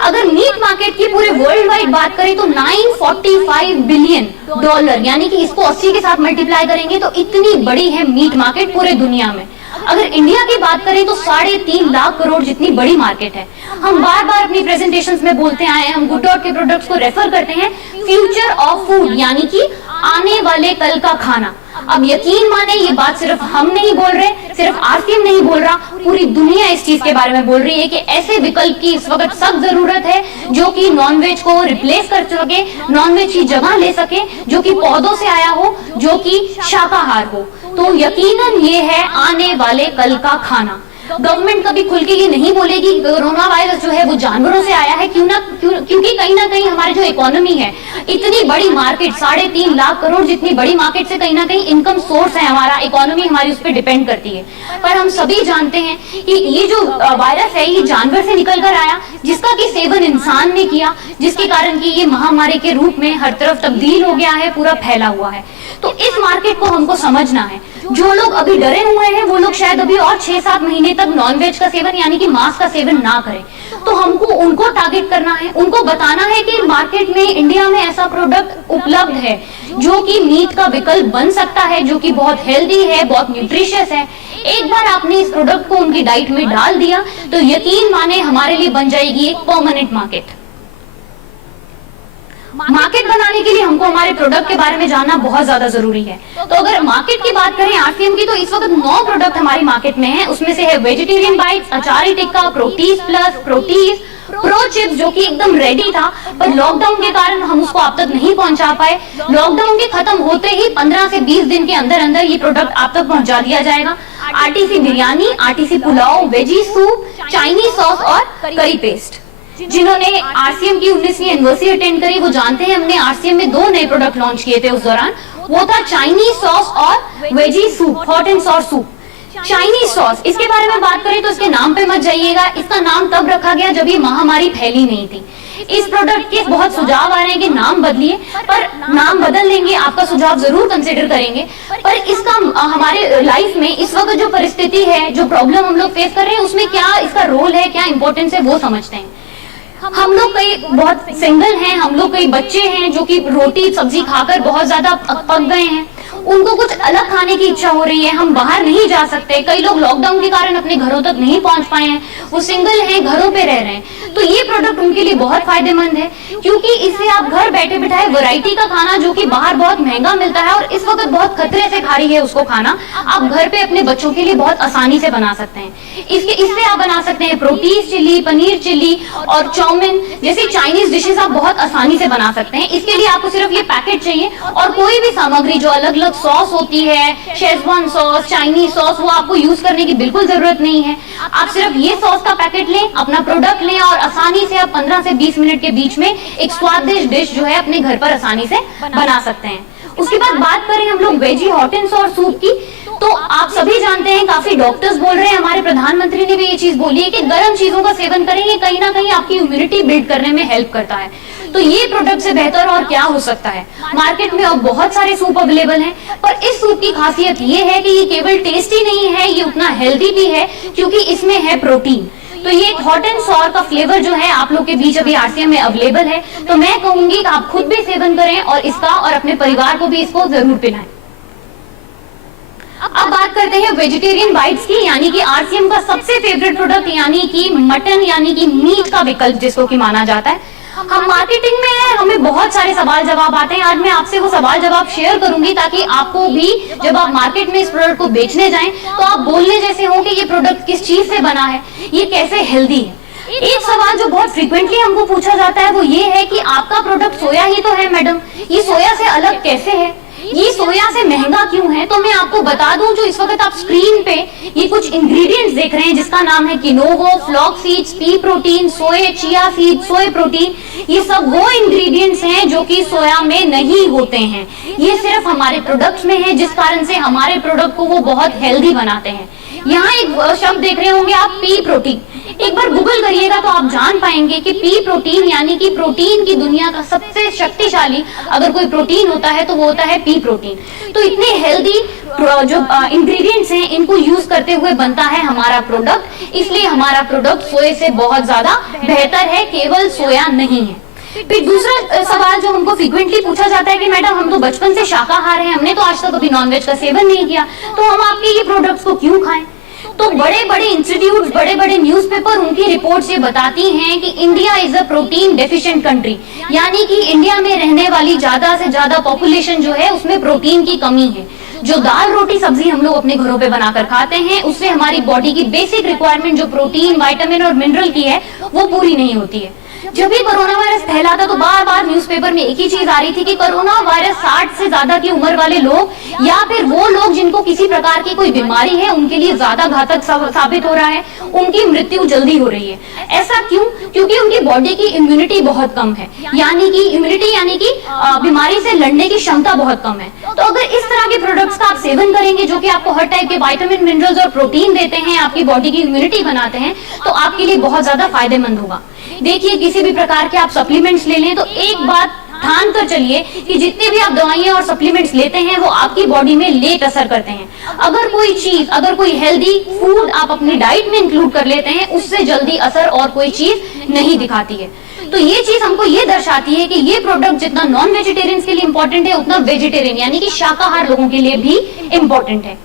अगर मीट मार्केट की पूरे वर्ल्ड वाइड बात करें तो 945 बिलियन डॉलर, यानी कि इसको 80 के साथ मल्टीप्लाई करेंगे तो इतनी बड़ी है मीट मार्केट पूरे दुनिया में। अगर इंडिया की बात करें तो 3.5 लाख करोड़ जितनी बड़ी मार्केट है। हम बार बार अपनी प्रेजेंटेशंस में बोलते आए हैं, हम गुड डॉट के प्रोडक्ट्स को रेफर करते हैं फ्यूचर ऑफ फूड, यानी कि आने वाले कल का खाना। अब यकीन माने ये बात सिर्फ हम नहीं बोल रहे, सिर्फ आरसीएम नहीं बोल रहा, पूरी दुनिया इस चीज के बारे में बोल रही है कि ऐसे विकल्प की इस वक्त सख्त जरूरत है जो कि नॉनवेज को रिप्लेस कर सके, नॉनवेज की जगह ले सके, जो कि पौधों से आया हो, जो कि शाकाहार हो। तो यकीनन ये है आने वाले कल का खाना। गवर्नमेंट कभी खुल के ये नहीं बोलेगी कोरोना वायरस जो है वो जानवरों से आया है, क्योंकि कहीं ना कहीं हमारी जो इकोनॉमी है, इतनी बड़ी मार्केट, 3.5 लाख करोड़ जितनी बड़ी मार्केट से कहीं ना कहीं इनकम सोर्स है हमारा, इकोनॉमी हमारी उस पर डिपेंड करती है। पर हम सभी जानते हैं कि ये जो वायरस है ये जानवर से निकल कर आया, जिसका कि सेवन इंसान ने किया, जिसके कारण की ये महामारी के रूप में हर तरफ तब्दील हो गया है, पूरा फैला हुआ है। तो इस मार्केट को हमको समझना है। जो लोग अभी डरे हुए हैं वो लोग शायद अभी और 6-7 महीने तक नॉनवेज का सेवन यानी कि मांस का सेवन ना करें। तो हमको उनको टारगेट करना है, उनको बताना है कि मार्केट में, इंडिया में ऐसा प्रोडक्ट उपलब्ध है जो कि मीट का विकल्प बन सकता है, जो कि बहुत हेल्दी है, बहुत न्यूट्रिशियस है। एक बार आपने इस प्रोडक्ट को उनकी डाइट में डाल दिया तो यकीन माने हमारे लिए बन जाएगी एक परमानेंट मार्केट। मार्केट बनाने के लिए हमको हमारे प्रोडक्ट के बारे में जानना बहुत ज्यादा जरूरी है। तो अगर मार्केट की बात करें आरसीएम की, तो इस वक्त 9 प्रोडक्ट हमारी मार्केट में है। उसमें से है वेजिटेरियन बाइट्स, अचारी टिक्का, प्रोटीज प्लस, प्रोटीज, प्रो चिप्स जो कि एकदम रेडी था, पर लॉकडाउन के कारण हम उसको आप तक नहीं पहुंचा पाए। लॉकडाउन के खत्म होते ही 15 से 20 दिन के अंदर अंदर ये प्रोडक्ट आप तक पहुंचा दिया जाएगा। RTC biryani, RTC pulao, veggie soup, Chinese sauce और करी पेस्ट। जिन्होंने आरसीएम की 19वीं एनिवर्सरी अटेंड करी वो जानते हैं हमने आरसीएम में 2 नए प्रोडक्ट लॉन्च किए थे उस दौरान। वो था चाइनीज सॉस और veggie soup, hot and sour soup. Chinese sauce, इसके बारे में बात करें तो इसके नाम पे मत जाइएगा, इसका नाम तब रखा गया जब ये महामारी फैली नहीं थी। इस प्रोडक्ट के बहुत सुझाव आ रहे हैं कि नाम बदलिए, पर नाम बदल लेंगे, आपका सुझाव जरूर कंसिडर करेंगे। पर इसका हमारे लाइफ में इस वक्त जो परिस्थिति है, जो प्रॉब्लम हम लोग फेस कर रहे हैं, उसमें क्या इसका रोल है, क्या इंपॉर्टेंस है, वो समझते हैं। हम लोग कई बहुत सिंगल हैं, हम लोग कई बच्चे हैं जो कि रोटी सब्जी खाकर बहुत ज्यादा पक गए हैं, उनको कुछ अलग खाने की इच्छा हो रही है। हम बाहर नहीं जा सकते, कई लोग लॉकडाउन के कारण अपने घरों तक नहीं पहुंच पाए हैं, वो सिंगल हैं, घरों पे रह रहे हैं। तो ये प्रोडक्ट उनके लिए बहुत फायदेमंद है, क्योंकि इससे आप घर बैठे बिठाए वैरायटी का खाना जो कि बाहर बहुत महंगा मिलता है और इस वक्त बहुत खतरे से खा रही है उसको खाना, आप घर पे अपने बच्चों के लिए बहुत आसानी से बना सकते हैं। इससे आप बना सकते हैं प्रोटीन चिल्ली, पनीर चिल्ली और चाउमीन जैसी चाइनीज डिशेस आप बहुत आसानी से बना सकते हैं। इसके लिए आपको सिर्फ ये पैकेट चाहिए और कोई भी सामग्री जो अलग अलग सॉस होती है, शेजवान सॉस, चाइनीज सॉस, वो आपको यूज करने की बिल्कुल जरूरत नहीं है। आप सिर्फ ये सॉस का पैकेट लें, अपना प्रोडक्ट लें और आसानी से आप 15 से 20 मिनट के बीच में एक स्वादिष्ट डिश जो है अपने घर पर आसानी से बना सकते हैं। उसके बाद बात करें हम लोग veggie hot and sour soup की, तो आप सभी जानते हैं, काफी डॉक्टर्स बोल रहे हैं, हमारे प्रधानमंत्री ने भी ये चीज बोली है कि गर्म चीजों का सेवन करें, ये कहीं ना कहीं आपकी इम्यूनिटी बिल्ड करने में हेल्प करता है। तो ये प्रोडक्ट से बेहतर और क्या हो सकता है। मार्केट में अब बहुत सारे सूप अवेलेबल हैं, पर इस सूप की खासियत ये है कि ये केवल टेस्टी नहीं है, ये उतना हेल्दी भी है क्योंकि इसमें है प्रोटीन। तो ये एक हॉट एंड सॉर का फ्लेवर जो है आप लोग के बीच अभी आरसीएम में अवेलेबल है, तो मैं कहूंगी कि आप खुद भी सेवन करें और इसका और अपने परिवार को भी इसको जरूर पिलाएं। अब बात करते हैं वेजिटेरियन बाइट्स की, यानी कि आरसीएम का सबसे फेवरेट प्रोडक्ट, यानी कि मटन, यानी कि मीट का विकल्प जिसको कि माना जाता है। हम मार्केटिंग में हैं, हमें बहुत सारे सवाल जवाब आते हैं। आज मैं आपसे वो सवाल जवाब शेयर करूंगी ताकि आपको भी जब आप मार्केट में इस प्रोडक्ट को बेचने जाएं तो आप बोलने जैसे हो कि ये प्रोडक्ट किस चीज से बना है, ये कैसे हेल्दी है। एक सवाल जो बहुत फ्रीक्वेंटली हमको पूछा जाता है वो ये है कि आपका प्रोडक्ट सोया ही तो है मैडम, ये सोया से अलग कैसे है, ये सोया से महंगा क्यों है। तो मैं आपको बता दूं, जो इस वक्त आप स्क्रीन पे ये कुछ इंग्रेडिएंट्स देख रहे हैं जिसका नाम है किनोवो, फ्लॉक्स सीड्स, पी प्रोटीन, सोया, चिया सीड, सोया प्रोटीन, ये सब वो इंग्रेडिएंट्स हैं जो कि सोया में नहीं होते हैं, ये सिर्फ हमारे प्रोडक्ट्स में है, जिस कारण से हमारे प्रोडक्ट को वो बहुत हेल्दी बनाते हैं। यहाँ एक शब्द देख रहे होंगे आप, पी प्रोटीन, एक बार गूगल करिएगा तो आप जान पाएंगे कि पी प्रोटीन यानी कि प्रोटीन की दुनिया का सबसे शक्तिशाली अगर कोई प्रोटीन होता है तो वो होता है पी प्रोटीन। तो इतने हेल्दी जो इंग्रेडिएंट्स हैं इनको यूज करते हुए बनता है हमारा प्रोडक्ट, इसलिए हमारा प्रोडक्ट सोया से बहुत ज्यादा बेहतर है, केवल सोया नहीं है। फिर दूसरा सवाल जो हमको फ्रीक्वेंटली पूछा जाता है कि मैडम हम तो बचपन से शाकाहार हैं, हमने तो आज तक कभी नॉनवेज का सेवन नहीं किया, तो हम आपके ये प्रोडक्ट्स को क्यों खाएं। तो बड़े बड़े इंस्टीट्यूट, बड़े बड़े न्यूज़पेपर उनकी रिपोर्ट्स ये बताती हैं कि India is a protein deficient country, यानी कि इंडिया में रहने वाली ज्यादा से ज्यादा पॉपुलेशन जो है उसमें प्रोटीन की कमी है। जो दाल रोटी सब्जी हम लोग अपने घरों पे बनाकर खाते हैं, उससे हमारी बॉडी की बेसिक रिक्वायरमेंट जो प्रोटीन, विटामिन और मिनरल की है वो पूरी नहीं होती है। जब भी कोरोना वायरस फैला था तो बार बार न्यूज़पेपर में एक ही चीज आ रही थी कि कोरोना वायरस 60 से ज्यादा की उम्र वाले लोग या फिर वो लोग जिनको किसी प्रकार की कोई बीमारी है उनके लिए ज्यादा घातक साबित हो रहा है, उनकी मृत्यु जल्दी हो रही है। ऐसा क्यों? क्योंकि उनकी बॉडी की इम्यूनिटी बहुत कम है, यानी कि इम्यूनिटी यानी कि बीमारी से लड़ने की क्षमता बहुत कम है। तो अगर इस तरह के प्रोडक्ट्स का आप सेवन करेंगे जो कि आपको हर टाइप के विटामिन, मिनरल्स और प्रोटीन देते हैं, आपकी बॉडी की इम्यूनिटी बनाते हैं, तो आपके लिए बहुत ज्यादा फायदेमंद होगा। देखिए, किसी भी प्रकार के आप सप्लीमेंट्स ले लें तो एक बात ठान कर चलिए कि जितने भी आप दवाइयां और सप्लीमेंट्स लेते हैं वो आपकी बॉडी में लेट असर करते हैं। अगर कोई हेल्दी फूड आप अपनी डाइट में इंक्लूड कर लेते हैं, उससे जल्दी असर और कोई चीज नहीं दिखाती है। तो ये चीज हमको ये दर्शाती है कि ये प्रोडक्ट जितना नॉन वेजिटेरियंस के लिए इंपॉर्टेंट है, उतना वेजिटेरियन यानी कि शाकाहार लोगों के लिए भी इंपॉर्टेंट है।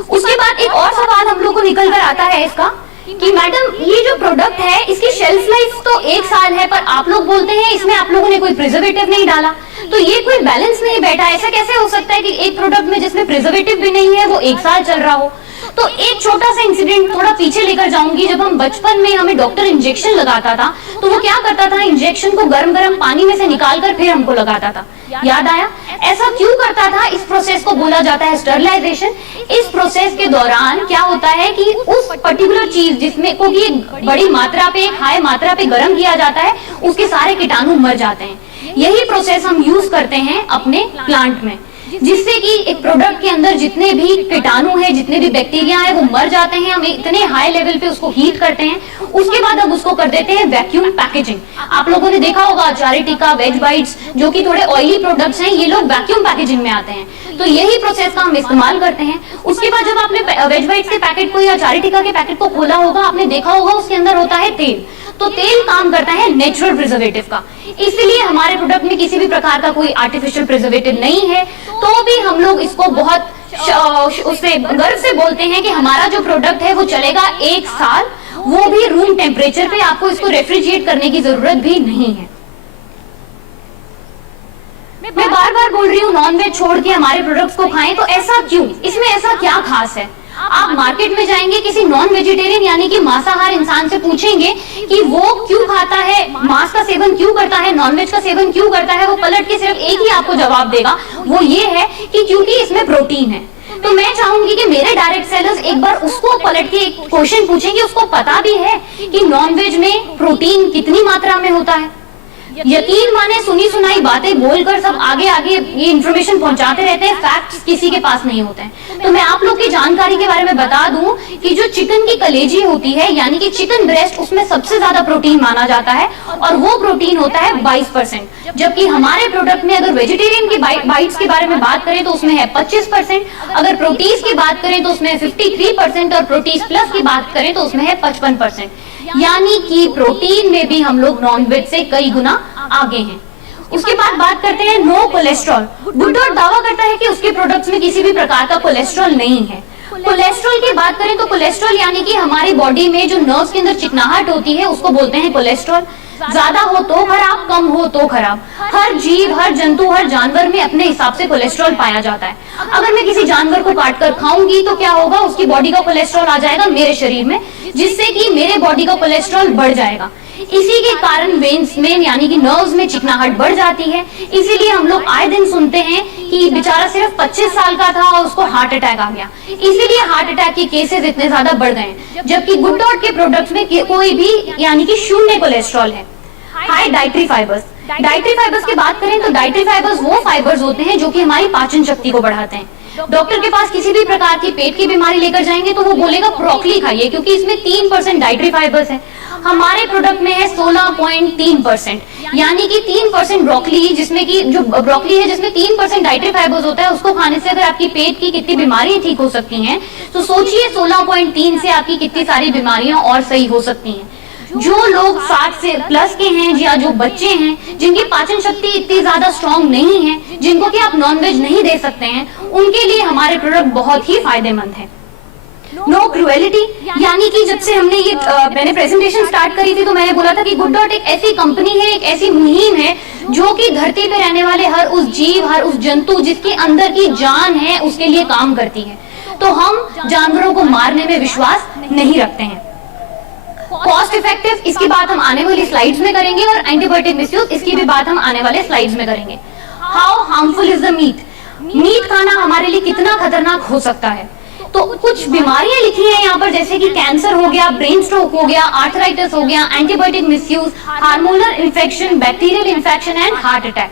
उसके बाद एक और सवाल हम लोग को निकल कर आता है इसका कि मैडम ये जो प्रोडक्ट है इसकी शेल्फ लाइफ तो 1 साल है, पर आप लोग बोलते हैं इसमें आप लोगों ने कोई प्रिजर्वेटिव नहीं डाला, तो ये कोई बैलेंस नहीं बैठा। ऐसा कैसे हो सकता है कि एक प्रोडक्ट में जिसमें प्रिजर्वेटिव भी नहीं है वो 1 साल चल रहा हो? तो एक छोटा सा इंसिडेंट थोड़ा पीछे लेकर जाऊंगी। जब हम बचपन में हमें डॉक्टर इंजेक्शन लगाता था तो वो क्या करता था, इंजेक्शन को गर्म गर्म पानी में से निकाल कर फिर हमको लगाता था। याद आया? ऐसा क्यों करता था? इस प्रोसेस को बोला जाता है स्टरलाइजेशन। इस प्रोसेस के दौरान क्या होता है कि उस पर्टिकुलर चीज जिसमें को भी बड़ी मात्रा पे, हाई मात्रा पे गर्म किया जाता है, उसके सारे कीटाणु मर जाते हैं। यही प्रोसेस हम यूज करते हैं अपने प्लांट में, जिससे कि एक प्रोडक्ट के अंदर जितने भी कीटाणु हैं, जितने भी बैक्टीरिया हैं, वो मर जाते हैं। हम इतने हाई लेवल पे उसको हीट करते हैं, उसके बाद अब उसको कर देते हैं वैक्यूम पैकेजिंग। आप लोगों ने देखा होगा चारिटिका, वेज बाइट्स, जो कि थोड़े ऑयली प्रोडक्ट्स हैं, ये लोग वैक्यूम पैकेजिंग में आते हैं। तो यही प्रोसेस का हम इस्तेमाल करते हैं। उसके बाद जब आपने वेज बाइट्स के पैकेट को या चारिटिका के पैकेट को खोला होगा, आपने देखा होगा उसके अंदर होता है तेल। तो तेल काम करता है नेचुरल प्रिजर्वेटिव का, इसलिए हमारे प्रोडक्ट में किसी भी प्रकार का कोई आर्टिफिशियल प्रिजर्वेटिव नहीं है। तो भी हम लोग इसको बहुत उससे गर्व से बोलते हैं कि हमारा जो प्रोडक्ट है वो चलेगा 1 साल, वो भी रूम टेम्परेचर पे। आपको इसको रेफ्रिजरेट करने की जरूरत भी नहीं है। मैं बार बार बोल रही हूँ नॉनवेज छोड़ के हमारे प्रोडक्ट्स को खाएं, तो ऐसा क्यों? इसमें ऐसा क्या खास है? आप मार्केट में जाएंगे, किसी नॉन वेजिटेरियन यानी कि मांसाहार इंसान से पूछेंगे कि वो क्यों खाता है, मांस का सेवन क्यों करता है, नॉनवेज का सेवन क्यों करता है, वो पलट के सिर्फ एक ही आपको जवाब देगा, वो ये है कि क्योंकि इसमें प्रोटीन है। तो मैं चाहूंगी कि मेरे डायरेक्ट सेलर्स एक बार उसको पलट के एक क्वेश्चन पूछेंगे, उसको पता भी है कि नॉनवेज में प्रोटीन कितनी मात्रा में होता है। यकीन माने सुनी सुनाई बातें बोलकर सब आगे आगे ये इंफॉर्मेशन पहुंचाते रहते हैं, फैक्ट्स किसी के पास नहीं होते हैं। तो मैं आप लोग की जानकारी के बारे में बता दूं कि जो चिकन की कलेजी होती है यानी कि चिकन ब्रेस्ट, उसमें सबसे ज्यादा प्रोटीन माना जाता है और वो प्रोटीन होता है 22%। जबकि हमारे प्रोडक्ट में अगर वेजिटेरियन की बाइट्स के बारे में बात करें तो उसमें है 25%, अगर प्रोटीज की बात करें तो उसमें 53% और प्रोटीज प्लस की बात करें तो उसमें है 55%। यानी कि प्रोटीन में भी हम लोग नॉनवेज से कई गुना आगे हैं। उसके बाद बात करते हैं नो कोलेस्ट्रॉल। गुड डॉट दावा करता है कि उसके प्रोडक्ट्स में किसी भी प्रकार का कोलेस्ट्रॉल नहीं है। कोलेस्ट्रॉल की बात करें तो कोलेस्ट्रॉल यानी कि हमारी बॉडी में जो नर्व्स के अंदर चिकनाहट होती है उसको बोलते हैं कोलेस्ट्रॉल। ज्यादा हो तो खराब, कम हो तो खराब। हर जीव, हर जंतु, हर जानवर में अपने हिसाब से कोलेस्ट्रॉल पाया जाता है। अगर मैं किसी जानवर को काट कर खाऊंगी तो क्या होगा, उसकी बॉडी का कोलेस्ट्रॉल आ जाएगा मेरे शरीर में, जिससे कि मेरे बॉडी का कोलेस्ट्रॉल बढ़ जाएगा। इसी के कारण वेन्स में यानी कि नर्व्स में चिकनाहट बढ़ जाती है। इसीलिए हम लोग आए दिन सुनते हैं कि बेचारा सिर्फ 25 साल का था और उसको हार्ट अटैक आ गया। इसीलिए हार्ट अटैक के केसेस इतने ज्यादा बढ़ गए हैं। जबकि गुड डॉट के प्रोडक्ट्स में कोई भी यानी कि 0 कोलेस्ट्रॉल है। High dietary fibres. Dietary fibres की बात करें तो डाइटरी फाइबर्स वो फाइबर्स होते हैं जो कि हमारी पाचन शक्ति को बढ़ाते हैं। डॉक्टर के पास किसी भी प्रकार की पेट की बीमारी लेकर जाएंगे तो वो बोलेगा ब्रोकली खाइए, क्योंकि इसमें 3% डाइटरी फाइबर्स है। हमारे प्रोडक्ट में है 16.3%, यानी कि 3% ब्रोकली, जिसमें कि जो ब्रोकली है जिसमें 3% डाइटरी फाइबर्स होता है, उसको खाने से अगर आपकी पेट की कितनी बीमारियां ठीक हो सकती हैं, तो सोचिए 16.3 से आपकी कितनी सारी बीमारियां और सही हो सकती हैं। जो लोग 60 से प्लस के हैं या जो बच्चे हैं जिनकी पाचन शक्ति इतनी ज्यादा स्ट्रांग नहीं है, जिनको कि आप नॉनवेज नहीं दे सकते हैं, उनके लिए हमारे प्रोडक्ट बहुत ही फायदेमंद है। नो क्रुएलिटी, यानी कि जब से हमने ये मैंने प्रेजेंटेशन स्टार्ट करी थी तो मैंने बोला था कि गुड डॉट एक ऐसी कंपनी है, एक ऐसी मुहिम है जो कि धरती पे रहने वाले हर उस जीव, हर उस जंतु जिसके अंदर की जान है उसके लिए काम करती है। तो हम जानवरों को मारने में विश्वास नहीं रखते हैं। कॉस्ट इफेक्टिव, इसकी बात हम आने वाली स्लाइड्स में करेंगे, और एंटीबायोटिक मिसयूज, इसकी भी बात हम आने वाले स्लाइड्स में करेंगे। How harmful is the meat, meat खाना हमारे लिए कितना खतरनाक हो सकता है। तो कुछ बीमारियां लिखी हैं यहाँ पर, जैसे कि कैंसर हो गया, ब्रेन स्ट्रोक हो गया, आर्थराइटिस हो गया, antibiotic misuse, hormonal infection, bacterial infection and heart attack.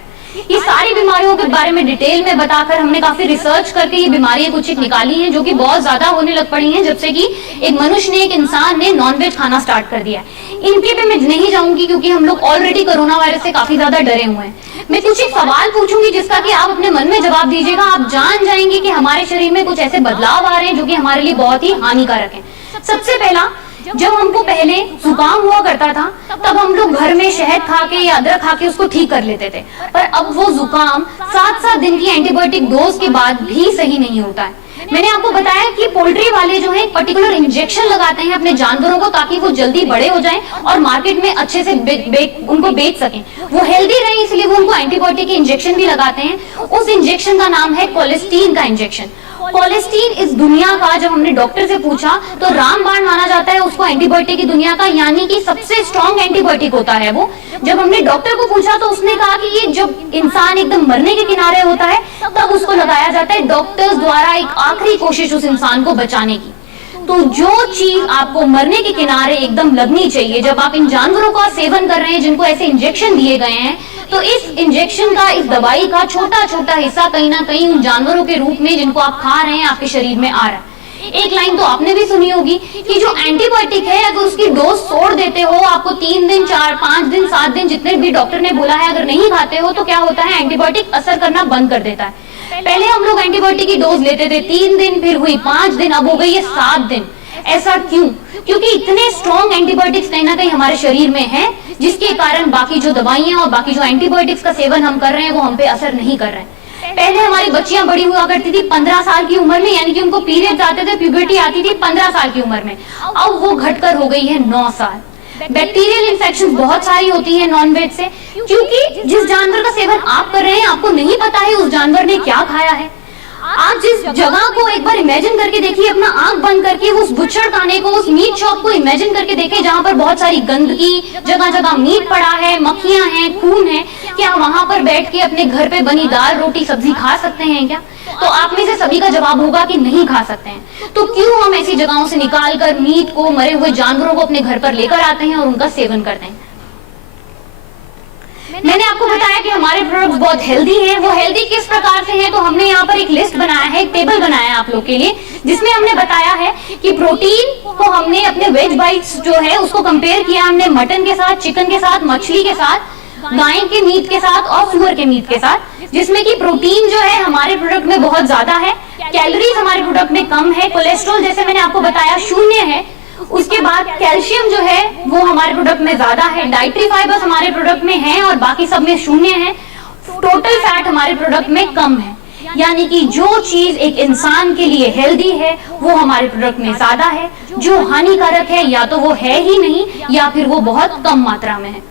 ये सारी बीमारियों के बारे में डिटेल में बताकर हमने काफी रिसर्च करके ये बीमारियां कुछ एक निकाली हैं, जो कि बहुत ज्यादा होने लग पड़ी हैं जब से कि एक मनुष्य ने, एक इंसान ने नॉनवेज खाना स्टार्ट कर दिया है। इनके पे मैं नहीं जाऊंगी क्योंकि हम लोग ऑलरेडी कोरोना वायरस से काफी ज्यादा डरे हुए हैं। मैं कुछ एक सवाल पूछूंगी जिसका कि आप अपने मन में जवाब दीजिएगा। आप जान जाएंगे कि हमारे शरीर में कुछ ऐसे बदलाव आ रहे हैं जो कि हमारे लिए बहुत ही हानिकारक हैं। सबसे पहला, जब हमको पहले जुकाम हुआ करता था तब हम लोग घर में शहद खा के या अदरक खा के उसको ठीक कर लेते थे, पर अब वो जुकाम 7-7 दिन की एंटीबायोटिक डोज के बाद भी सही नहीं होता है। मैंने आपको बताया कि पोल्ट्री वाले जो है एक पर्टिकुलर इंजेक्शन लगाते हैं अपने जानवरों को ताकि वो जल्दी बड़े हो जाएं और मार्केट में अच्छे से उनको बेच सकें, वो हेल्दी रहे, इसलिए वो उनको एंटीबायोटिक के इंजेक्शन भी लगाते हैं। उस इंजेक्शन का नाम है कोलेस्टीन का इंजेक्शन। कोलेस्टीन इस दुनिया का, जब हमने डॉक्टर से पूछा तो रामबाण माना जाता है उसको एंटीबायोटिक की दुनिया का, यानी कि सबसे स्ट्रॉन्ग एंटीबायोटिक होता है वो। जब हमने डॉक्टर को पूछा तो उसने कहा कि ये जब इंसान एकदम मरने के किनारे होता है तब उसको लगाया जाता है डॉक्टर्स द्वारा, एक आखिरी कोशिश उस इंसान को बचाने की। तो जो चीज आपको मरने के किनारे एकदम लगनी चाहिए, जब आप इन जानवरों का सेवन कर रहे हैं जिनको ऐसे इंजेक्शन दिए गए हैं, तो इस इंजेक्शन का, इस दवाई का छोटा छोटा हिस्सा कहीं ना कहीं उन जानवरों के रूप में जिनको आप खा रहे हैं आपके शरीर में आ रहा है। एक लाइन तो आपने भी सुनी होगी कि जो एंटीबायोटिक है अगर उसकी डोज छोड़ देते हो, आपको 3 दिन, 4, 5 दिन, 7 दिन जितने भी डॉक्टर ने बोला है, अगर नहीं खाते हो तो क्या होता है, एंटीबायोटिक असर करना बंद कर देता है। पहले हम लोग एंटीबायोटिक की डोज लेते थे 3 दिन, फिर हुई 5 दिन, अब हो गई है 7 दिन। ऐसा क्यों? क्योंकि इतने स्ट्रॉन्ग एंटीबायोटिक्स कहीं ना कहीं हमारे शरीर में हैं, जिसके कारण बाकी जो दवाइयां और बाकी जो एंटीबायोटिक्स का सेवन हम कर रहे हैं वो हम पे असर नहीं कर रहे हैं। पहले हमारी बच्चियां बड़ी हुआ करती थी 15 साल की उम्र में, यानी कि उनको पीरियड्स आते थे, प्यूबर्टी आती थी 15 साल की उम्र में, अब वो घटकर हो गई है 9 साल। बैक्टीरियल इन्फेक्शन बहुत सारी होती है नॉनवेज से, क्योंकि जिस जानवर का सेवन आप कर रहे हैं आपको नहीं पता है उस जानवर ने क्या खाया है। आप जिस जगह को एक बार इमेजिन करके देखिए, अपना आंख बंद करके उस बुचड़ खाने को, उस मीट शॉप को इमेजिन करके देखें जहां पर बहुत सारी गंदगी, जगह जगह मीट पड़ा है, मक्खियां हैं, खून है। क्या वहां पर बैठ के अपने घर पे बनी दाल, रोटी, सब्जी खा सकते हैं क्या? तो आप में से सभी का जवाब होगा कि नहीं खा सकते हैं। तो क्यों हम ऐसी जगहों से निकाल कर मीट को, मरे हुए जानवरों को अपने घर पर लेकर आते हैं और उनका सेवन करते हैं? मैंने आपको बताया कि हमारे प्रोडक्ट्स बहुत हेल्दी हैं। वो हेल्दी किस प्रकार से हैं, तो हमने यहाँ पर एक लिस्ट बनाया है, एक टेबल बनाया है आप लोग के लिए, जिसमें हमने बताया है कि प्रोटीन को हमने अपने वेज बाइट्स जो है उसको कंपेयर किया हमने मटन के साथ, चिकन के साथ, मछली के साथ, गाय के मीट के साथ और सुअर के मीट के साथ, जिसमें कि प्रोटीन जो है हमारे प्रोडक्ट में बहुत ज्यादा है, कैलोरीज हमारे प्रोडक्ट में कम है, कोलेस्ट्रॉल जैसे मैंने आपको बताया 0 है, उसके बाद कैल्शियम जो है वो हमारे प्रोडक्ट में ज्यादा है, डाइटरी फाइबर्स हमारे प्रोडक्ट में है और बाकी सब में 0 है, टोटल फैट हमारे प्रोडक्ट में कम है। यानी कि जो चीज एक इंसान के लिए हेल्दी है वो हमारे प्रोडक्ट में ज्यादा है, जो हानिकारक है या तो वो है ही नहीं या फिर वो बहुत कम मात्रा में है।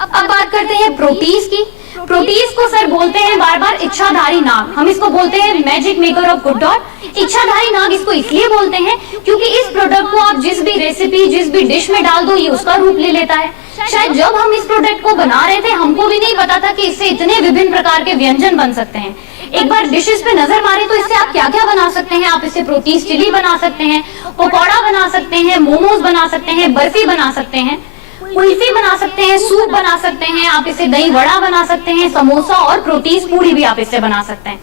अब बात करते हैं प्रोटीज की। प्रोटीज को सर बोलते हैं बार बार इच्छाधारी नाग, हम इसको बोलते हैं magic maker of good dot. इच्छाधारी नाग इसको इसलिए बोलते हैं क्योंकि इस प्रोडक्ट को आप जिस भी रेसिपी, जिस भी डिश में डाल दो ये उसका रूप ले लेता है। शायद जब हम इस प्रोडक्ट को बना रहे थे हमको भी नहीं पता था कि इससे इतने विभिन्न प्रकार के व्यंजन बन सकते हैं। एक बार डिशेस पे नजर मारे तो इससे आप क्या क्या बना सकते हैं। आप इससे प्रोटीज चिली बना सकते हैं, पकौड़ा बना सकते हैं, मोमोज बना सकते हैं, बर्फी बना सकते हैं, कुल्फी बना सकते हैं, सूप बना सकते हैं, आप इसे दही वड़ा बना सकते हैं, समोसा और प्रोटीज पूरी भी आप इससे बना सकते हैं।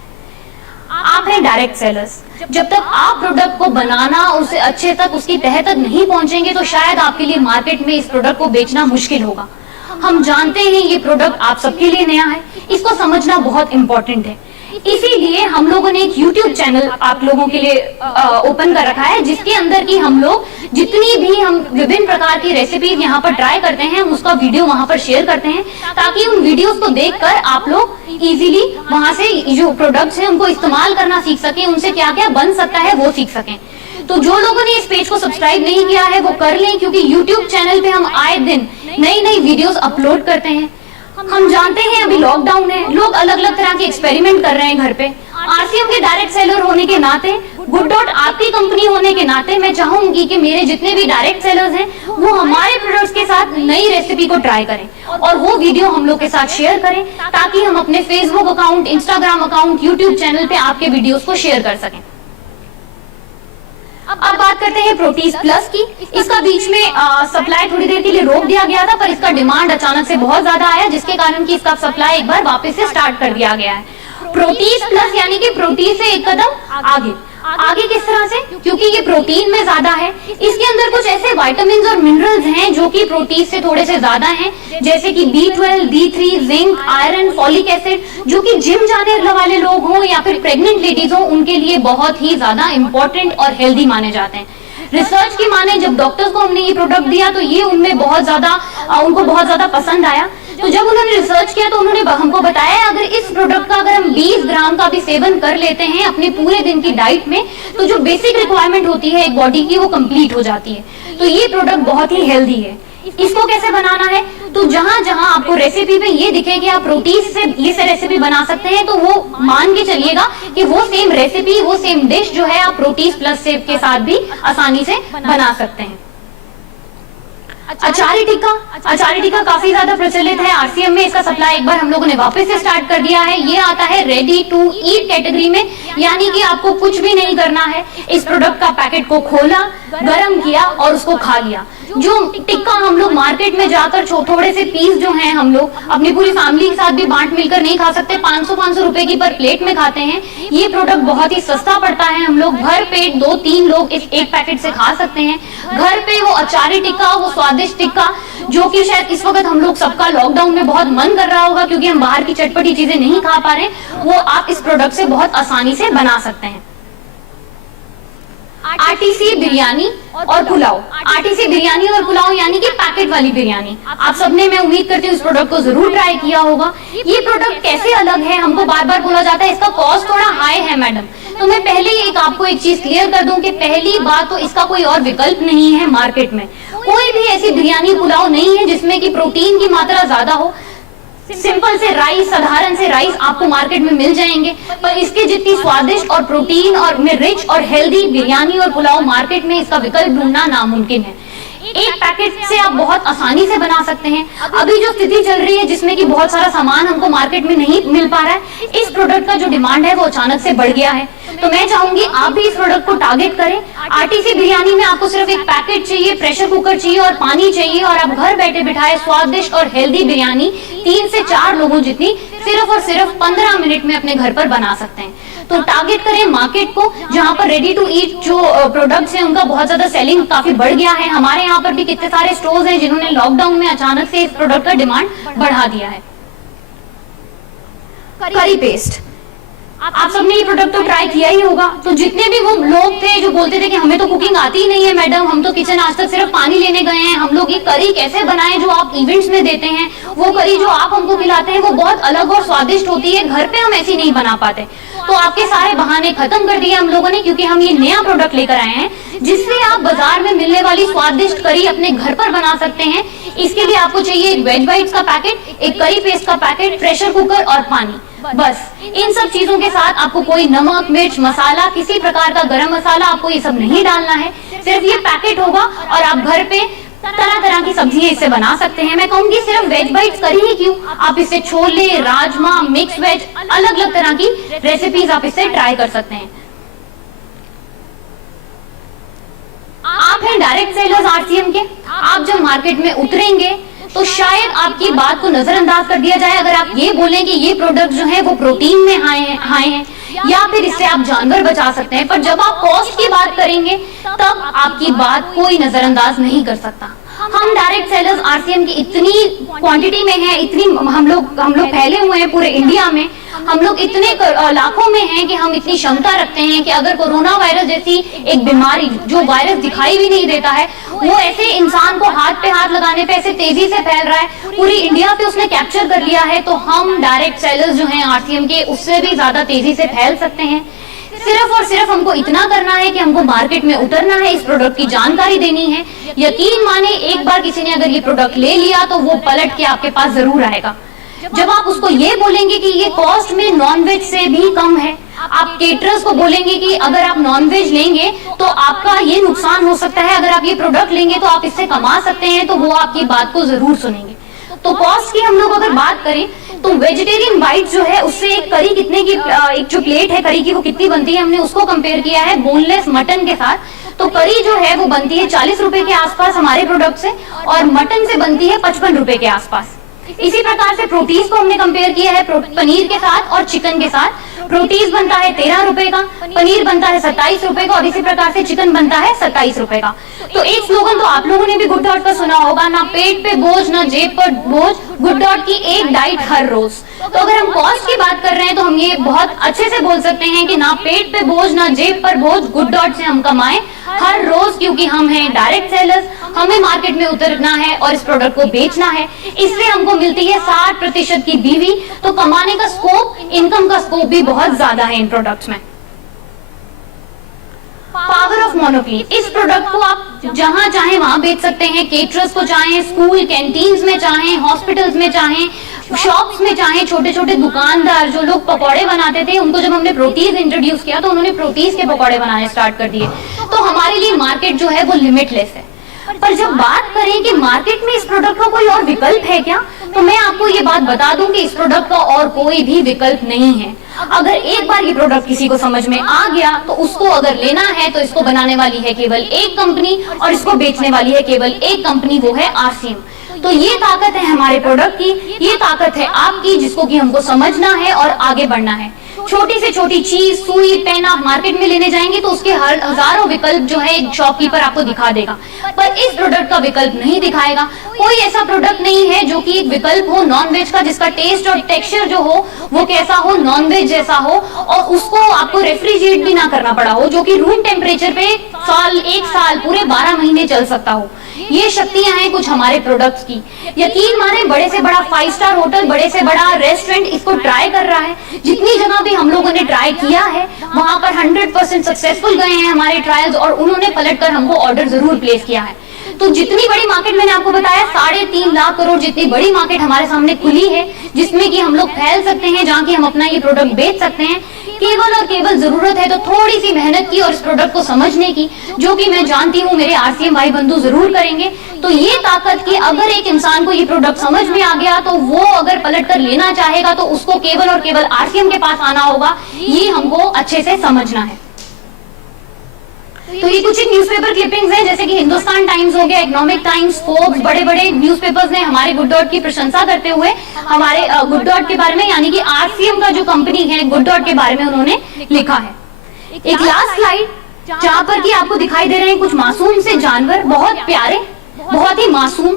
आप हैं डायरेक्ट सेलर्स। जब तक आप प्रोडक्ट को बनाना, उसे अच्छे तक, उसकी तह तक नहीं पहुंचेंगे तो शायद आपके लिए मार्केट में इस प्रोडक्ट को बेचना मुश्किल होगा। हम जानते हैं ये प्रोडक्ट आप सबके लिए नया है, इसको समझना बहुत इंपॉर्टेंट है। इसीलिए हम लोगों ने एक YouTube चैनल आप लोगों के लिए ओपन कर रखा है, जिसके अंदर की हम लोग जितनी भी हम विभिन्न प्रकार की रेसिपीज यहाँ पर ट्राई करते हैं, हम उसका वीडियो वहां पर शेयर करते हैं, ताकि उन वीडियोस को देखकर आप लोग इजीली वहां से जो प्रोडक्ट्स हैं उनको इस्तेमाल करना सीख सकें, उनसे क्या क्या बन सकता है वो सीख सकें। तो जो लोगों ने इस पेज को सब्सक्राइब नहीं किया है वो कर लें, क्योंकि YouTube चैनल पे हम आए दिन नई नई वीडियोस अपलोड करते हैं। हम जानते हैं अभी लॉकडाउन है, लोग अलग अलग तरह के एक्सपेरिमेंट कर रहे हैं घर पे। आरसीएम के डायरेक्ट सेलर होने के नाते, गुड डॉट आपकी कंपनी होने के नाते मैं चाहूंगी कि मेरे जितने भी डायरेक्ट सेलर्स हैं वो हमारे प्रोडक्ट्स के साथ नई रेसिपी को ट्राई करें और वो वीडियो हम लोग के साथ शेयर करें, ताकि हम अपने Facebook account, Instagram account, YouTube channel पे आपके वीडियोस को शेयर कर सकें। अब बात करते हैं प्रोटीज प्लस की। इसका बीच में सप्लाई थोड़ी देर के लिए रोक दिया गया था, पर इसका डिमांड अचानक से बहुत ज्यादा आया, जिसके कारण कि इसका सप्लाई एक बार वापस से स्टार्ट कर दिया गया है। प्रोटीज प्लस यानी कि प्रोटीन से एक कदम आगे। आगे किस तरह से? क्योंकि ये प्रोटीन में ज्यादा है, इसके अंदर कुछ ऐसे विटामिन और मिनरल्स हैं जो कि प्रोटीन से थोड़े से ज्यादा हैं, जैसे कि B12, D3, zinc, iron, folic acid, जो कि जिम जाने वाले लोग हों या फिर प्रेग्नेंट लेडीज हों, उनके लिए बहुत ही ज्यादा इंपॉर्टेंट और हेल्दी माने जाते हैं। रिसर्च की माने जब डॉक्टर्स को हमने ये प्रोडक्ट दिया तो ये उनको बहुत ज्यादा पसंद आया। तो जब उन्होंने रिसर्च किया तो उन्होंने हमको बताया अगर इस प्रोडक्ट का अगर हम 20 ग्राम का भी सेवन कर लेते हैं अपने पूरे दिन की डाइट में, तो जो बेसिक रिक्वायरमेंट होती है एक बॉडी की वो कंप्लीट हो जाती है। तो ये प्रोडक्ट बहुत ही हेल्दी है। इसको कैसे बनाना है? तो जहां जहां आपको रेसिपी पे ये दिखे कि आप प्रोटीन से ये से रेसिपी बना सकते हैं, तो वो मान के चलिएगा कि वो सेम रेसिपी, वो सेम डिश जो है आप प्रोटीन प्लस से के साथ भी आसानी से बना सकते हैं। अचारी टिक्का काफी ज्यादा प्रचलित है आरसीएम में। इसका सप्लाई एक बार हम लोगों ने वापस से स्टार्ट कर दिया है। ये आता है रेडी टू ईट कैटेगरी में, यानी कि आपको कुछ भी नहीं करना है। इस प्रोडक्ट का पैकेट को खोला, गरम किया और उसको खा लिया। जो टिक्का हम लोग मार्केट में जाकर थोड़े से पीस जो हैं हम लोग अपनी पूरी फैमिली के साथ भी बांट मिलकर नहीं खा सकते, 500 रुपए की पर प्लेट में खाते हैं। ये प्रोडक्ट बहुत ही सस्ता पड़ता है, हम लोग भर पेट 2-3 लोग इस एक पैकेट से खा सकते हैं। घर पे वो अचारी टिक्का, वो स्वादिष्ट टिक्का, जो कि शायद इस वक्त हम लोग सबका लॉकडाउन में बहुत मन कर रहा होगा क्योंकि हम बाहर की चटपटी चीजें नहीं खा पा रहे, वो आप इस प्रोडक्ट से बहुत आसानी से बना सकते हैं। आरटीसी बिरयानी और पुलाव। आरटीसी बिरयानी और पुलाव यानी कि पैकेट वाली बिरयानी। आप सबने, मैं उम्मीद करती हूँ, इस प्रोडक्ट को जरूर ट्राई किया होगा। ये प्रोडक्ट कैसे अलग है, हमको बार बार बोला जाता है इसका कॉस्ट थोड़ा हाई है मैडम। तो मैं पहले ही आपको एक चीज क्लियर कर दूं कि पहली बात तो इसका कोई और विकल्प नहीं है मार्केट में। कोई भी ऐसी बिरयानी पुलाव नहीं है जिसमें कि प्रोटीन की मात्रा ज्यादा हो। सिंपल से राइस, साधारण से राइस आपको मार्केट में मिल जाएंगे, पर इसके जितनी स्वादिष्ट और प्रोटीन और में रिच और हेल्दी बिरयानी और पुलाव मार्केट में इसका विकल्प ढूंढना नामुमकिन है। एक पैकेट से आप बहुत आसानी से बना सकते हैं। अभी जो स्थिति चल रही है जिसमें कि बहुत सारा सामान हमको मार्केट में नहीं मिल पा रहा है, इस प्रोडक्ट का जो डिमांड है वो अचानक से बढ़ गया है। तो मैं चाहूंगी आप भी इस प्रोडक्ट को टारगेट करें। आरटीसी बिरयानी में आपको सिर्फ एक पैकेट चाहिए, प्रेशर कुकर चाहिए और पानी चाहिए, और आप घर बैठे बिठाए स्वादिष्ट और हेल्दी बिरयानी 3 से 4 लोगों जितनी सिर्फ और सिर्फ 15 मिनट में अपने घर पर बना सकते हैं। तो टारगेट करें मार्केट को, जहां पर रेडी टू ईट जो प्रोडक्ट्स हैं उनका बहुत ज्यादा सेलिंग काफी बढ़ गया है। हमारे यहाँ पर भी कितने सारे स्टोर्स हैं जिन्होंने लॉकडाउन में अचानक से इस प्रोडक्ट का डिमांड बढ़ा दिया है। करी पेस्ट, आप सबने ये प्रोडक्ट तो ट्राई किया ही होगा। तो जितने भी वो लोग थे जो बोलते थे कि हमें तो कुकिंग आती ही नहीं है मैडम, हम तो किचन आज तक सिर्फ पानी लेने गए हैं, हम लोग ये करी कैसे बनाएं जो आप इवेंट्स में देते हैं, वो करी जो आप हमको खिलाते हैं वो बहुत अलग और स्वादिष्ट होती है, घर पे हम ऐसी नहीं बना पाते। तो आपके सारे बहाने खत्म कर दिए हम लोगों ने, क्योंकि हम ये नया प्रोडक्ट लेकर आए हैं जिससे आप बाजार में मिलने वाली स्वादिष्ट करी अपने घर पर बना सकते हैं। इसके लिए आपको चाहिए एक वेज बाइट्स का पैकेट, एक करी पेस्ट का पैकेट, प्रेशर कुकर और पानी। बस इन सब चीजों के साथ आपको कोई नमक, मिर्च, मसाला, किसी प्रकार का गरम मसाला आपको ये सब नहीं डालना है। सिर्फ ये पैकेट होगा और आप घर पे तरह तरह की सब्जियां इससे बना सकते हैं। मैं कहूंगी सिर्फ वेज बाइट्स करी ही क्यों, आप इससे छोले, राजमा, मिक्स वेज, अलग अलग तरह की रेसिपीज आप इससे ट्राई कर सकते हैं। आप हैं डायरेक्ट सेलर्स आरसीएम के, आप जब मार्केट में उतरेंगे तो शायद आपकी बात को नजरअंदाज कर दिया जाए अगर आप ये बोलें कि ये प्रोडक्ट जो है वो प्रोटीन में हाई हैं या फिर इससे आप जानवर बचा सकते हैं, पर जब आप कॉस्ट की बात करेंगे तब आपकी बात कोई नजरअंदाज नहीं कर सकता। हम डायरेक्ट सेलर्स आरसीएम की इतनी क्वांटिटी में हैं, इतनी हम लोग फैले हुए हैं पूरे इंडिया में, हम लोग इतने लाखों में हैं कि हम इतनी क्षमता रखते हैं कि अगर कोरोना वायरस जैसी एक बीमारी जो वायरस दिखाई भी नहीं देता है, वो ऐसे इंसान को हाथ पे हाथ लगाने पे ऐसे तेजी से फैल रहा है, पूरी इंडिया पे उसने कैप्चर कर लिया है, तो हम डायरेक्ट सेलर्स जो हैं आरसीएम के, उससे भी ज्यादा तेजी से फैल सकते हैं। सिर्फ और सिर्फ हमको इतना करना है कि हमको मार्केट में उतरना है, इस प्रोडक्ट की जानकारी देनी है। यकीन माने एक बार किसी ने अगर ये प्रोडक्ट ले लिया तो वो पलट के आपके पास जरूर आएगा। जब आप उसको ये बोलेंगे कि ये कॉस्ट में नॉनवेज से भी कम है, आप केटरर्स को बोलेंगे कि अगर आप नॉनवेज लेंगे तो आपका ये नुकसान हो सकता है, अगर आप ये प्रोडक्ट लेंगे तो आप इससे कमा सकते हैं, तो वो आपकी बात को जरूर सुनेंगे। तो कॉस्ट की हम लोग अगर बात करें तो वेजिटेरियन बाइट जो है उससे एक करी कितने की, एक जो प्लेट है करी की वो कितनी बनती है, हमने उसको कंपेयर किया है बोनलेस मटन के साथ। तो करी जो है वो बनती है 40 रुपए के आसपास हमारे प्रोडक्ट से, और मटन से बनती है 55 रुपए के आसपास। इसी प्रकार से प्रोटीज को हमने कंपेयर किया है पनीर के साथ और चिकन के साथ। प्रोटीज बनता है 13 रुपए का, पनीर बनता है 27 रुपए का, और इसी प्रकार से चिकन बनता है 27 रुपए का। तो एक स्लोगन तो आप लोगों ने भी गुड डॉट का सुना होगा, ना पेट पे बोझ ना जेब पर बोझ, गुड डॉट की एक डाइट हर रोज। तो अगर हम कॉस्ट की बात कर रहे हैं तो हम ये बहुत अच्छे से बोल सकते हैं कि ना पेट पे बोझ ना जेब पर बोझ, गुड डॉट से हम कमाएं हर रोज, क्योंकि हम हैं डायरेक्ट सेलर्स, हमें मार्केट में उतरना है और इस प्रोडक्ट को बेचना है। इससे हमको मिलती है 60% की बीवी, तो कमाने का स्कोप, इनकम का स्कोप भी बहुत ज्यादा है इन प्रोडक्ट्स में। पावर ऑफ मोनोपोली, इस प्रोडक्ट को आप जहां चाहे वहां बेच सकते हैं, केटरर्स को चाहें, स्कूल कैंटीन्स में चाहें, हॉस्पिटल्स में चाहें, शॉप्स में चाहें, छोटे छोटे दुकानदार जो लोग पकौड़े बनाते थे, उनको जब हमने प्रोटीज इंट्रोड्यूस किया तो उन्होंने प्रोटीज के पकौड़े बनाने स्टार्ट कर दिए। तो हमारे लिए मार्केट जो है वो लिमिटलेस है। पर जब बात करें कि मार्केट में इस प्रोडक्ट का कोई और विकल्प है क्या, तो मैं आपको ये बात बता दूं कि इस प्रोडक्ट का और कोई भी विकल्प नहीं है। अगर एक बार ये प्रोडक्ट किसी को समझ में आ गया तो उसको अगर लेना है तो इसको बनाने वाली है केवल एक कंपनी और इसको बेचने वाली है केवल एक कंपनी, वो है आरसीएम। तो ये ताकत है हमारे प्रोडक्ट की, ये ताकत है आपकी, जिसको कि हमको समझना है और आगे बढ़ना है। छोटी से छोटी चीज, सुई पेन आप मार्केट में लेने जाएंगे तो उसके हजारों विकल्प जो है एक शॉपकीपर आपको दिखा देगा, पर इस प्रोडक्ट का विकल्प नहीं दिखाएगा। कोई ऐसा प्रोडक्ट नहीं है जो कि एक विकल्प हो नॉनवेज का, जिसका टेस्ट और टेक्सचर जो हो वो कैसा हो, नॉनवेज जैसा हो, और उसको आपको रेफ्रिजरेट भी ना करना पड़ा हो, जो कि रूम टेम्परेचर पे एक साल पूरे 12 महीने चल सकता हो। ये शक्तियां हैं कुछ हमारे प्रोडक्ट्स की। यकीन माने बड़े से बड़ा 5 स्टार होटल, बड़े से बड़ा रेस्टोरेंट इसको ट्राई कर रहा है। जितनी जगह भी हम लोगों ने ट्राई किया है वहां पर 100% सक्सेसफुल गए हैं हमारे ट्रायल्स, और उन्होंने पलटकर हमको ऑर्डर जरूर प्लेस किया है। तो जितनी बड़ी मार्केट मैंने आपको बताया, 3.5 लाख करोड़ जितनी बड़ी मार्केट हमारे सामने खुली है, जिसमें कि हम लोग फैल सकते हैं, जहाँ की हम अपना ये प्रोडक्ट बेच सकते हैं। केवल और केवल जरूरत है तो थोड़ी सी मेहनत की और इस प्रोडक्ट को समझने की, जो कि मैं जानती हूँ मेरे आरसीएम भाई बंधु जरूर करेंगे। तो ये ताकत की अगर एक इंसान को ये प्रोडक्ट समझ में आ गया तो वो अगर पलट कर लेना चाहेगा तो उसको केवल और केवल आरसीएम के पास आना होगा। ये हमको अच्छे से समझना है। तो ये कुछ न्यूज़पेपर क्लिपिंग्स हैं, जैसे कि हिंदुस्तान टाइम्स हो गया, इकोनॉमिक टाइम्स, फोर्ब्स, बड़े बड़े न्यूज़पेपर्स ने हमारे गुड डॉट की प्रशंसा करते हुए हमारे गुड डॉट के बारे में, यानी कि आरसीएम का जो कंपनी है गुड डॉट के बारे में उन्होंने लिखा है। एक लास्ट स्लाइड जहां पर कि आपको दिखाई दे रहे हैं कुछ मासूम से जानवर, बहुत प्यारे, बहुत ही मासूम,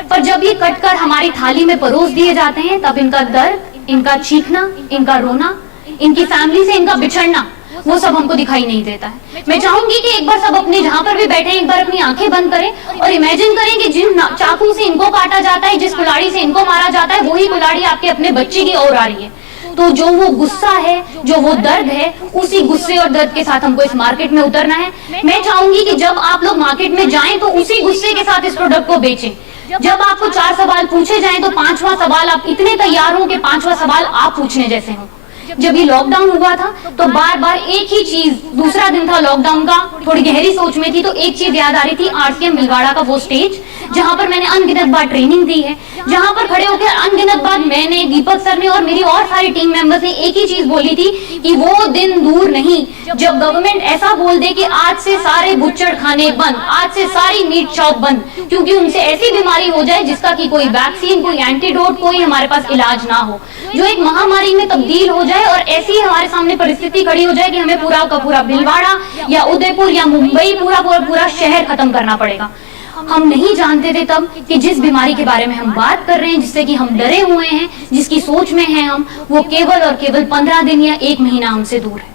पर जब ये कटकर हमारी थाली में परोस दिए जाते हैं तब इनका दर्द, इनका चीखना, इनका रोना, इनकी फैमिली से इनका बिछड़ना, वो सब हमको दिखाई नहीं देता है। मैं चाहूंगी कि एक बार सब अपने जहां पर भी बैठे एक बार अपनी आंखें बंद करें और इमेजिन करें कि जिन चाकू से इनको काटा जाता है, जिस कुल्हाड़ी से इनको मारा जाता है, वही कुल्हाड़ी आपके अपने बच्चे की ओर आ रही है। तो जो वो गुस्सा है, जो वो दर्द है, उसी गुस्से और दर्द के साथ हमको इस मार्केट में उतरना है। मैं चाहूंगी कि जब आप लोग मार्केट में जाएं तो उसी गुस्से के साथ इस प्रोडक्ट को बेचें। जब आपको 4 सवाल पूछे जाएं तो 5वां सवाल आप इतने तैयार हो कि 5वां सवाल आप पूछने जैसे हो। जब ये लॉकडाउन हुआ था तो बार बार एक ही चीज, दूसरा दिन था लॉकडाउन का, थोड़ी गहरी सोच में थी तो एक चीज याद आ रही थी, आरसीएम भिलवाड़ा का वो स्टेज जहां पर मैंने अनगिनत बार ट्रेनिंग दी है, जहां पर खड़े होकर अनगिनत बार मैंने, दीपक सर ने और मेरी और सारी टीम मेंबर्स ने एक ही चीज बोली थी कि वो दिन दूर नहीं जब गवर्नमेंट ऐसा बोल दे कि आज से सारे बुच्चड़ खाने बंद, आज से सारी मीट शॉप बंद, क्योंकि उनसे ऐसी बीमारी हो जाए जिसका कि कोई वैक्सीन, कोई एंटीडोट, कोई हमारे पास इलाज ना हो, जो एक महामारी में तब्दील हो जाए और ऐसी हमारे सामने परिस्थिति खड़ी हो जाए कि हमें पूरा का पूरा भिलवाड़ा या उदयपुर या मुंबई, पूरा शहर खत्म करना पड़ेगा। हम नहीं जानते थे तब कि जिस बीमारी के बारे में हम बात कर रहे हैं, जिससे कि हम डरे हुए हैं, जिसकी सोच में हैं हम, वो केवल और केवल 15 दिन या 1 महीना हमसे दूर है।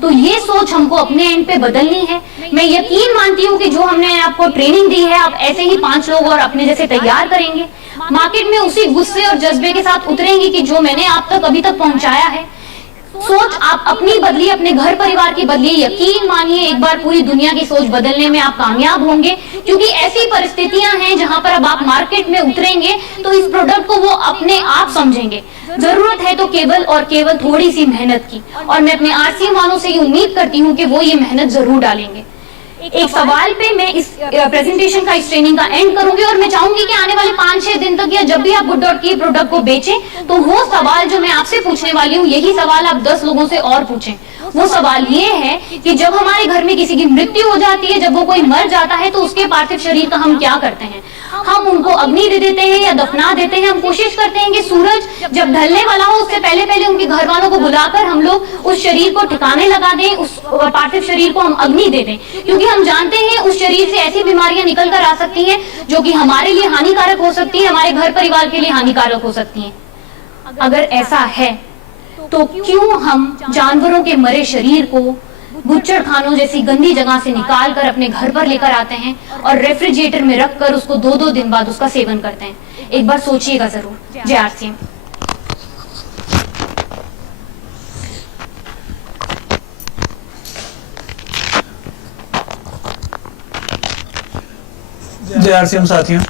तो ये सोच हमको अपने एंड पे बदलनी है। मैं यकीन मानती हूँ कि जो हमने आपको ट्रेनिंग दी है, आप ऐसे ही 5 लोग और अपने जैसे तैयार करेंगे, मार्केट में उसी गुस्से और जज्बे के साथ उतरेंगे कि जो मैंने आप तक अभी तक पहुंचाया है। सोच आप अपनी बदली, अपने घर परिवार की बदली। यकीन मानिए एक बार पूरी दुनिया की सोच बदलने में आप कामयाब होंगे, क्योंकि ऐसी परिस्थितियां हैं जहां पर अब आप मार्केट में उतरेंगे तो इस प्रोडक्ट को वो अपने आप समझेंगे। जरूरत है तो केवल और केवल थोड़ी सी मेहनत की, और मैं अपने आरसीएम वालों से ये उम्मीद करती हूँ कि वो ये मेहनत जरूर डालेंगे। एक सवाल पे मैं इस प्रेजेंटेशन का, इस ट्रेनिंग का एंड करूंगी, और मैं चाहूंगी कि आने वाले 5-6 दिन तक या जब भी आप गुड डॉट की प्रोडक्ट को बेचें तो वो सवाल जो मैं आपसे पूछने वाली हूँ, यही सवाल आप 10 लोगों से और पूछें। वो सवाल ये है कि जब हमारे घर में किसी की मृत्यु हो जाती है, जब वो कोई मर जाता है, तो उसके पार्थिव शरीर का हम क्या करते हैं? हम उनको अग्नि दे देते हैं या दफना देते हैं? हम कोशिश करते हैं कि सूरज जब ढलने वाला हो उससे पहले पहले उनके घर वालों को बुलाकर हम लोग उस शरीर को ठिकाने लगा दें, उस पार्थिव शरीर को हम अग्नि दे दें, क्योंकि हम जानते हैं उस शरीर से ऐसी बीमारियां निकल कर आ सकती हैं जो कि हमारे लिए हानिकारक हो सकती है, हमारे घर परिवार के लिए हानिकारक हो सकती हैं। अगर ऐसा है तो क्यों हम जानवरों के मरे शरीर को बुच्चड़ खानों जैसी गंदी जगह से निकाल कर अपने घर पर लेकर आते हैं और रेफ्रिजरेटर में रखकर उसको 2-2 दिन बाद उसका सेवन करते हैं? एक बार सोचिएगा जरूर। जय आरसीएम। जय आरसीएम साथियों,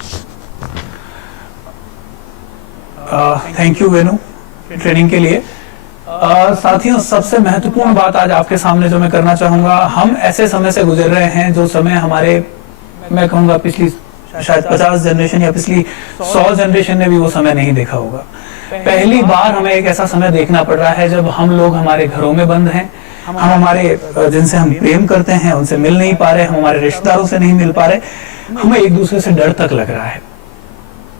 थैंक यू वेनु ट्रेनिंग के लिए। साथियों, सबसे महत्वपूर्ण बात आज आपके सामने जो मैं करना चाहूंगा, हम ऐसे समय से गुजर रहे हैं जो समय हमारे, मैं कहूंगा पिछली शायद 50 जनरेशन या पिछली 100 जनरेशन ने भी वो समय नहीं देखा होगा। पहली बार हमें एक ऐसा समय देखना पड़ रहा है जब हम लोग हमारे घरों में बंद हैं, हम हमारे जिनसे हम प्रेम करते हैं उनसे मिल नहीं पा रहे, हम हमारे रिश्तेदारों से नहीं मिल पा रहे, हमें एक दूसरे से डर तक लग रहा है।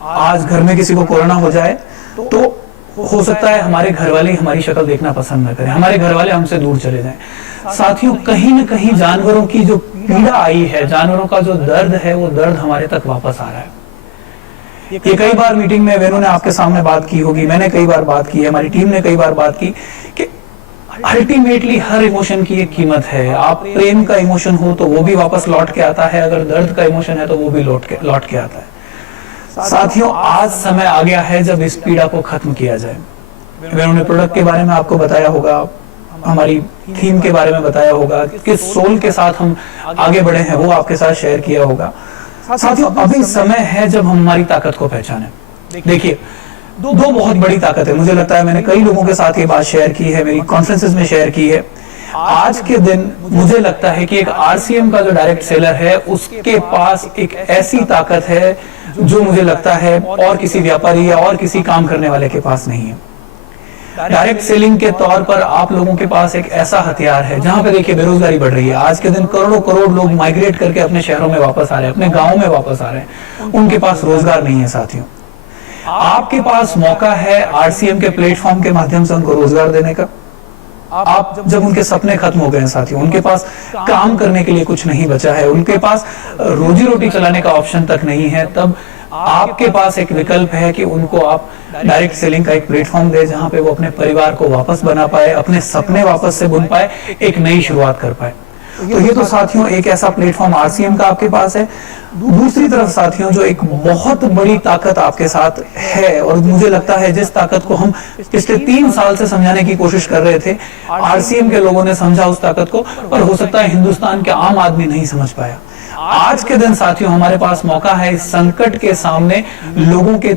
आज घर में किसी को कोरोना हो जाए तो हो सकता है हमारे घर वाले हमारी शक्ल देखना पसंद न करें, हमारे घर वाले हमसे दूर चले जाएं। साथियों, कहीं न कहीं जानवरों की जो पीड़ा आई है, जानवरों का जो दर्द है, वो दर्द हमारे तक वापस आ रहा है। ये कई बार मीटिंग में वेनु ने आपके सामने बात की होगी, मैंने कई बार बात की है, हमारी टीम ने कई बार बात की कि अल्टीमेटली हर इमोशन की एक कीमत है। आप प्रेम का इमोशन हो तो वो भी वापस लौट के आता है, अगर दर्द का इमोशन है तो वो भी लौट के आता है। साथियों, आज समय आ गया है जब इस पीड़ा को खत्म किया जाए। वेनु ने प्रोडक्ट के बारे में आपको बताया होगा, हमारी थीम के बारे में बताया होगा, किस सोल के साथ हम आगे बढ़े हैं वो आपके साथ शेयर किया होगा। साथियों, अभी समय है जब हम हमारी ताकत को पहचाने। देखिए, दो बहुत बड़ी ताकत है, मुझे लगता है मैंने कई लोगों के साथ ये बात शेयर की है, मेरी कॉन्फ्रेंसेस में शेयर की है। आज के दिन मुझे लगता है कि एक आरसीएम का जो डायरेक्ट सेलर है उसके पास एक ऐसी ताकत है जो मुझे लगता है और किसी व्यापारी या और किसी काम करने वाले के पास नहीं है। डायरेक्ट सेलिंग के तौर पर आप लोगों के पास एक ऐसा हथियार है जहां पे देखिए बेरोजगारी बढ़ रही है। आज के दिन करोड़ों करोड़ लोग माइग्रेट करके अपने शहरों में वापस आ रहे हैं, अपने गांवों में वापस आ रहे हैं, उनके पास रोजगार नहीं है। साथियों, आपके पास मौका है आरसीएम के प्लेटफॉर्म के माध्यम से उनको रोजगार देने का। आप जब उनके सपने खत्म हो गए हैं साथियों, उनके पास काम करने के लिए कुछ नहीं बचा है, उनके पास रोजी रोटी चलाने का ऑप्शन तक नहीं है, तब आपके पास एक विकल्प है कि उनको आप डायरेक्ट सेलिंग का एक प्लेटफॉर्म दे जहां पे वो अपने परिवार को वापस बना पाए, अपने सपने वापस से बुन पाए, एक नई शुरुआत कर पाए। तो ये तो साथियों एक ऐसा प्लेटफॉर्म आरसीएम का आपके पास है। दूसरी तरफ साथियों, जो एक बहुत बड़ी ताकत आपके साथ है, और मुझे लगता है जिस ताकत को हम पिछले 3 साल से समझाने की कोशिश कर रहे थे, आरसीएम के लोगों ने समझा उस ताकत को, पर हो सकता है हिंदुस्तान के आम आदमी नहीं समझ पाया। आज के दिन साथियों हमारे पास मौका है इस संकट के सामने लोगों के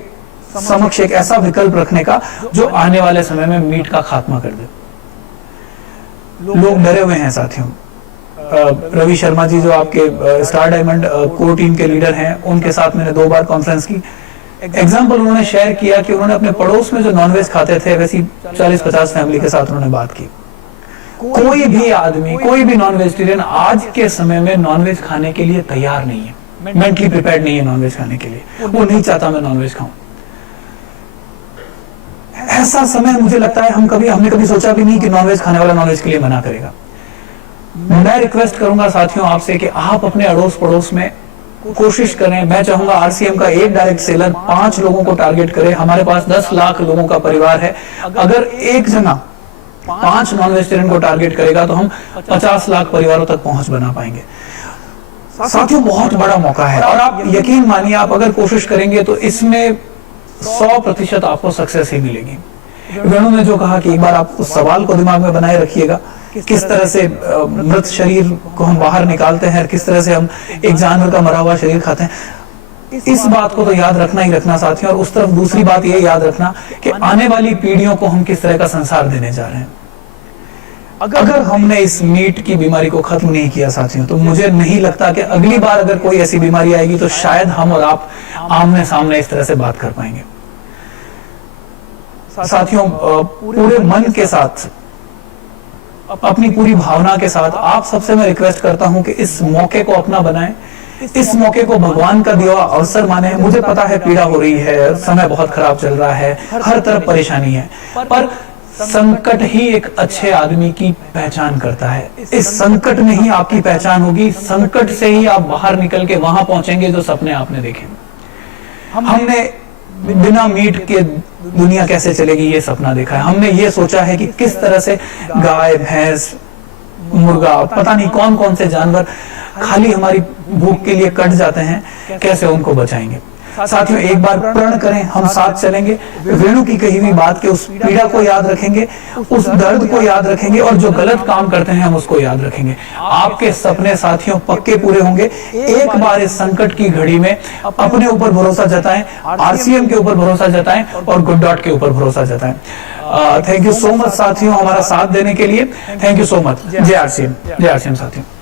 समक्ष एक ऐसा विकल्प रखने का जो आने वाले समय में मीट का खात्मा कर दे। लोग डरे हुए हैं साथियों। रवि शर्मा जी जो आपके स्टार डायमंड कोर टीम के लीडर हैं, उनके साथ मैंने 2 बार कॉन्फ्रेंस की। एग्जाम्पल उन्होंने शेयर किया कि उन्होंने अपने पड़ोस में जो नॉनवेज खाते थे वैसी 40-50 फैमिली के साथ उन्होंने बात की। कोई भी आदमी, कोई भी नॉन वेजिटेरियन आज के समय में नॉनवेज खाने के लिए तैयार नहीं है, मेंटली प्रिपेयर्ड नहीं है नॉनवेज खाने के लिए, वो नहीं चाहता मैं नॉनवेज खाऊं। ऐसा समय मुझे लगता है हमने कभी सोचा भी नहीं कि नॉनवेज खाने वाला नॉनवेज के लिए मना करेगा। मैं रिक्वेस्ट करूंगा साथियों आपसे कि आप अपने अड़ोस पड़ोस में कोशिश करें। मैं चाहूंगा आरसीएम का एक डायरेक्ट सेलर 5 लोगों को टारगेट करे। हमारे पास 10 लाख लोगों का परिवार है, अगर एक जना 5 नॉन वेजिटेरियन को टारगेट करेगा तो हम 50 लाख परिवारों तक पहुंच बना पाएंगे। साथियों, बहुत बड़ा मौका है और आप यकीन मानिए, आप अगर कोशिश करेंगे तो इसमें 100% आपको सक्सेस ही मिलेगी। वेणु ने जो कहा कि एक बार आप उस सवाल को दिमाग में बनाए रखिएगा, किस तरह से मृत शरीर को हम बाहर निकालते हैं, किस तरह से हम एक जानवर का मरा हुआ शरीर खाते हैं। इस बात को तो याद रखना ही रखना साथियों। और उस तरफ दूसरी बात ये याद रखना कि आने वाली पीढ़ियों को हम किस तरह का संसार देने जा रहे हैं। अगर हमने इस मीट की बीमारी को खत्म नहीं किया साथियों, तो मुझे नहीं लगता कि अगली बार अगर कोई ऐसी बीमारी आएगी तो शायद हम और आप आमने सामने इस तरह से बात कर पाएंगे। साथियों, पूरे मन के साथ, अपनी पूरी भावना के साथ आप सबसे मैं रिक्वेस्ट करता हूं कि इस मौके को अपना बनाएं, इस मौके को भगवान का दिया हुआ अवसर माने। मुझे पता है पीड़ा हो रही है, समय बहुत खराब चल रहा है, हर तरफ परेशानी है, पर संकट ही एक अच्छे आदमी की पहचान करता है। इस संकट में ही आपकी पहचान होगी, संकट से ही आप बाहर निकल के वहां पहुंचेंगे जो सपने आपने देखे। हमने बिना मीट के दुनिया कैसे चलेगी ये सपना देखा है। हमने ये सोचा है कि किस तरह से गाय, भैंस, मुर्गा, पता नहीं कौन कौन से जानवर खाली हमारी भूख के लिए कट जाते हैं, कैसे उनको बचाएंगे। साथियों, एक बार प्रण करें, हम साथ चलेंगे। वेणु की कही हुई बात के उस पीड़ा को याद रखेंगे, उस दर्द को याद रखेंगे और जो गलत काम करते हैं हम उसको याद रखेंगे। आपके सपने साथियों पक्के पूरे होंगे। एक बार इस संकट की घड़ी में अपने ऊपर भरोसा जताएं, आरसीएम के ऊपर भरोसा जताएं और गुड डॉट के ऊपर भरोसा जताएं। थैंक यू सो मच साथियों, हमारा साथ देने के लिए। Thank you so much. जय आरसीएम, जय आरसीएम साथियों।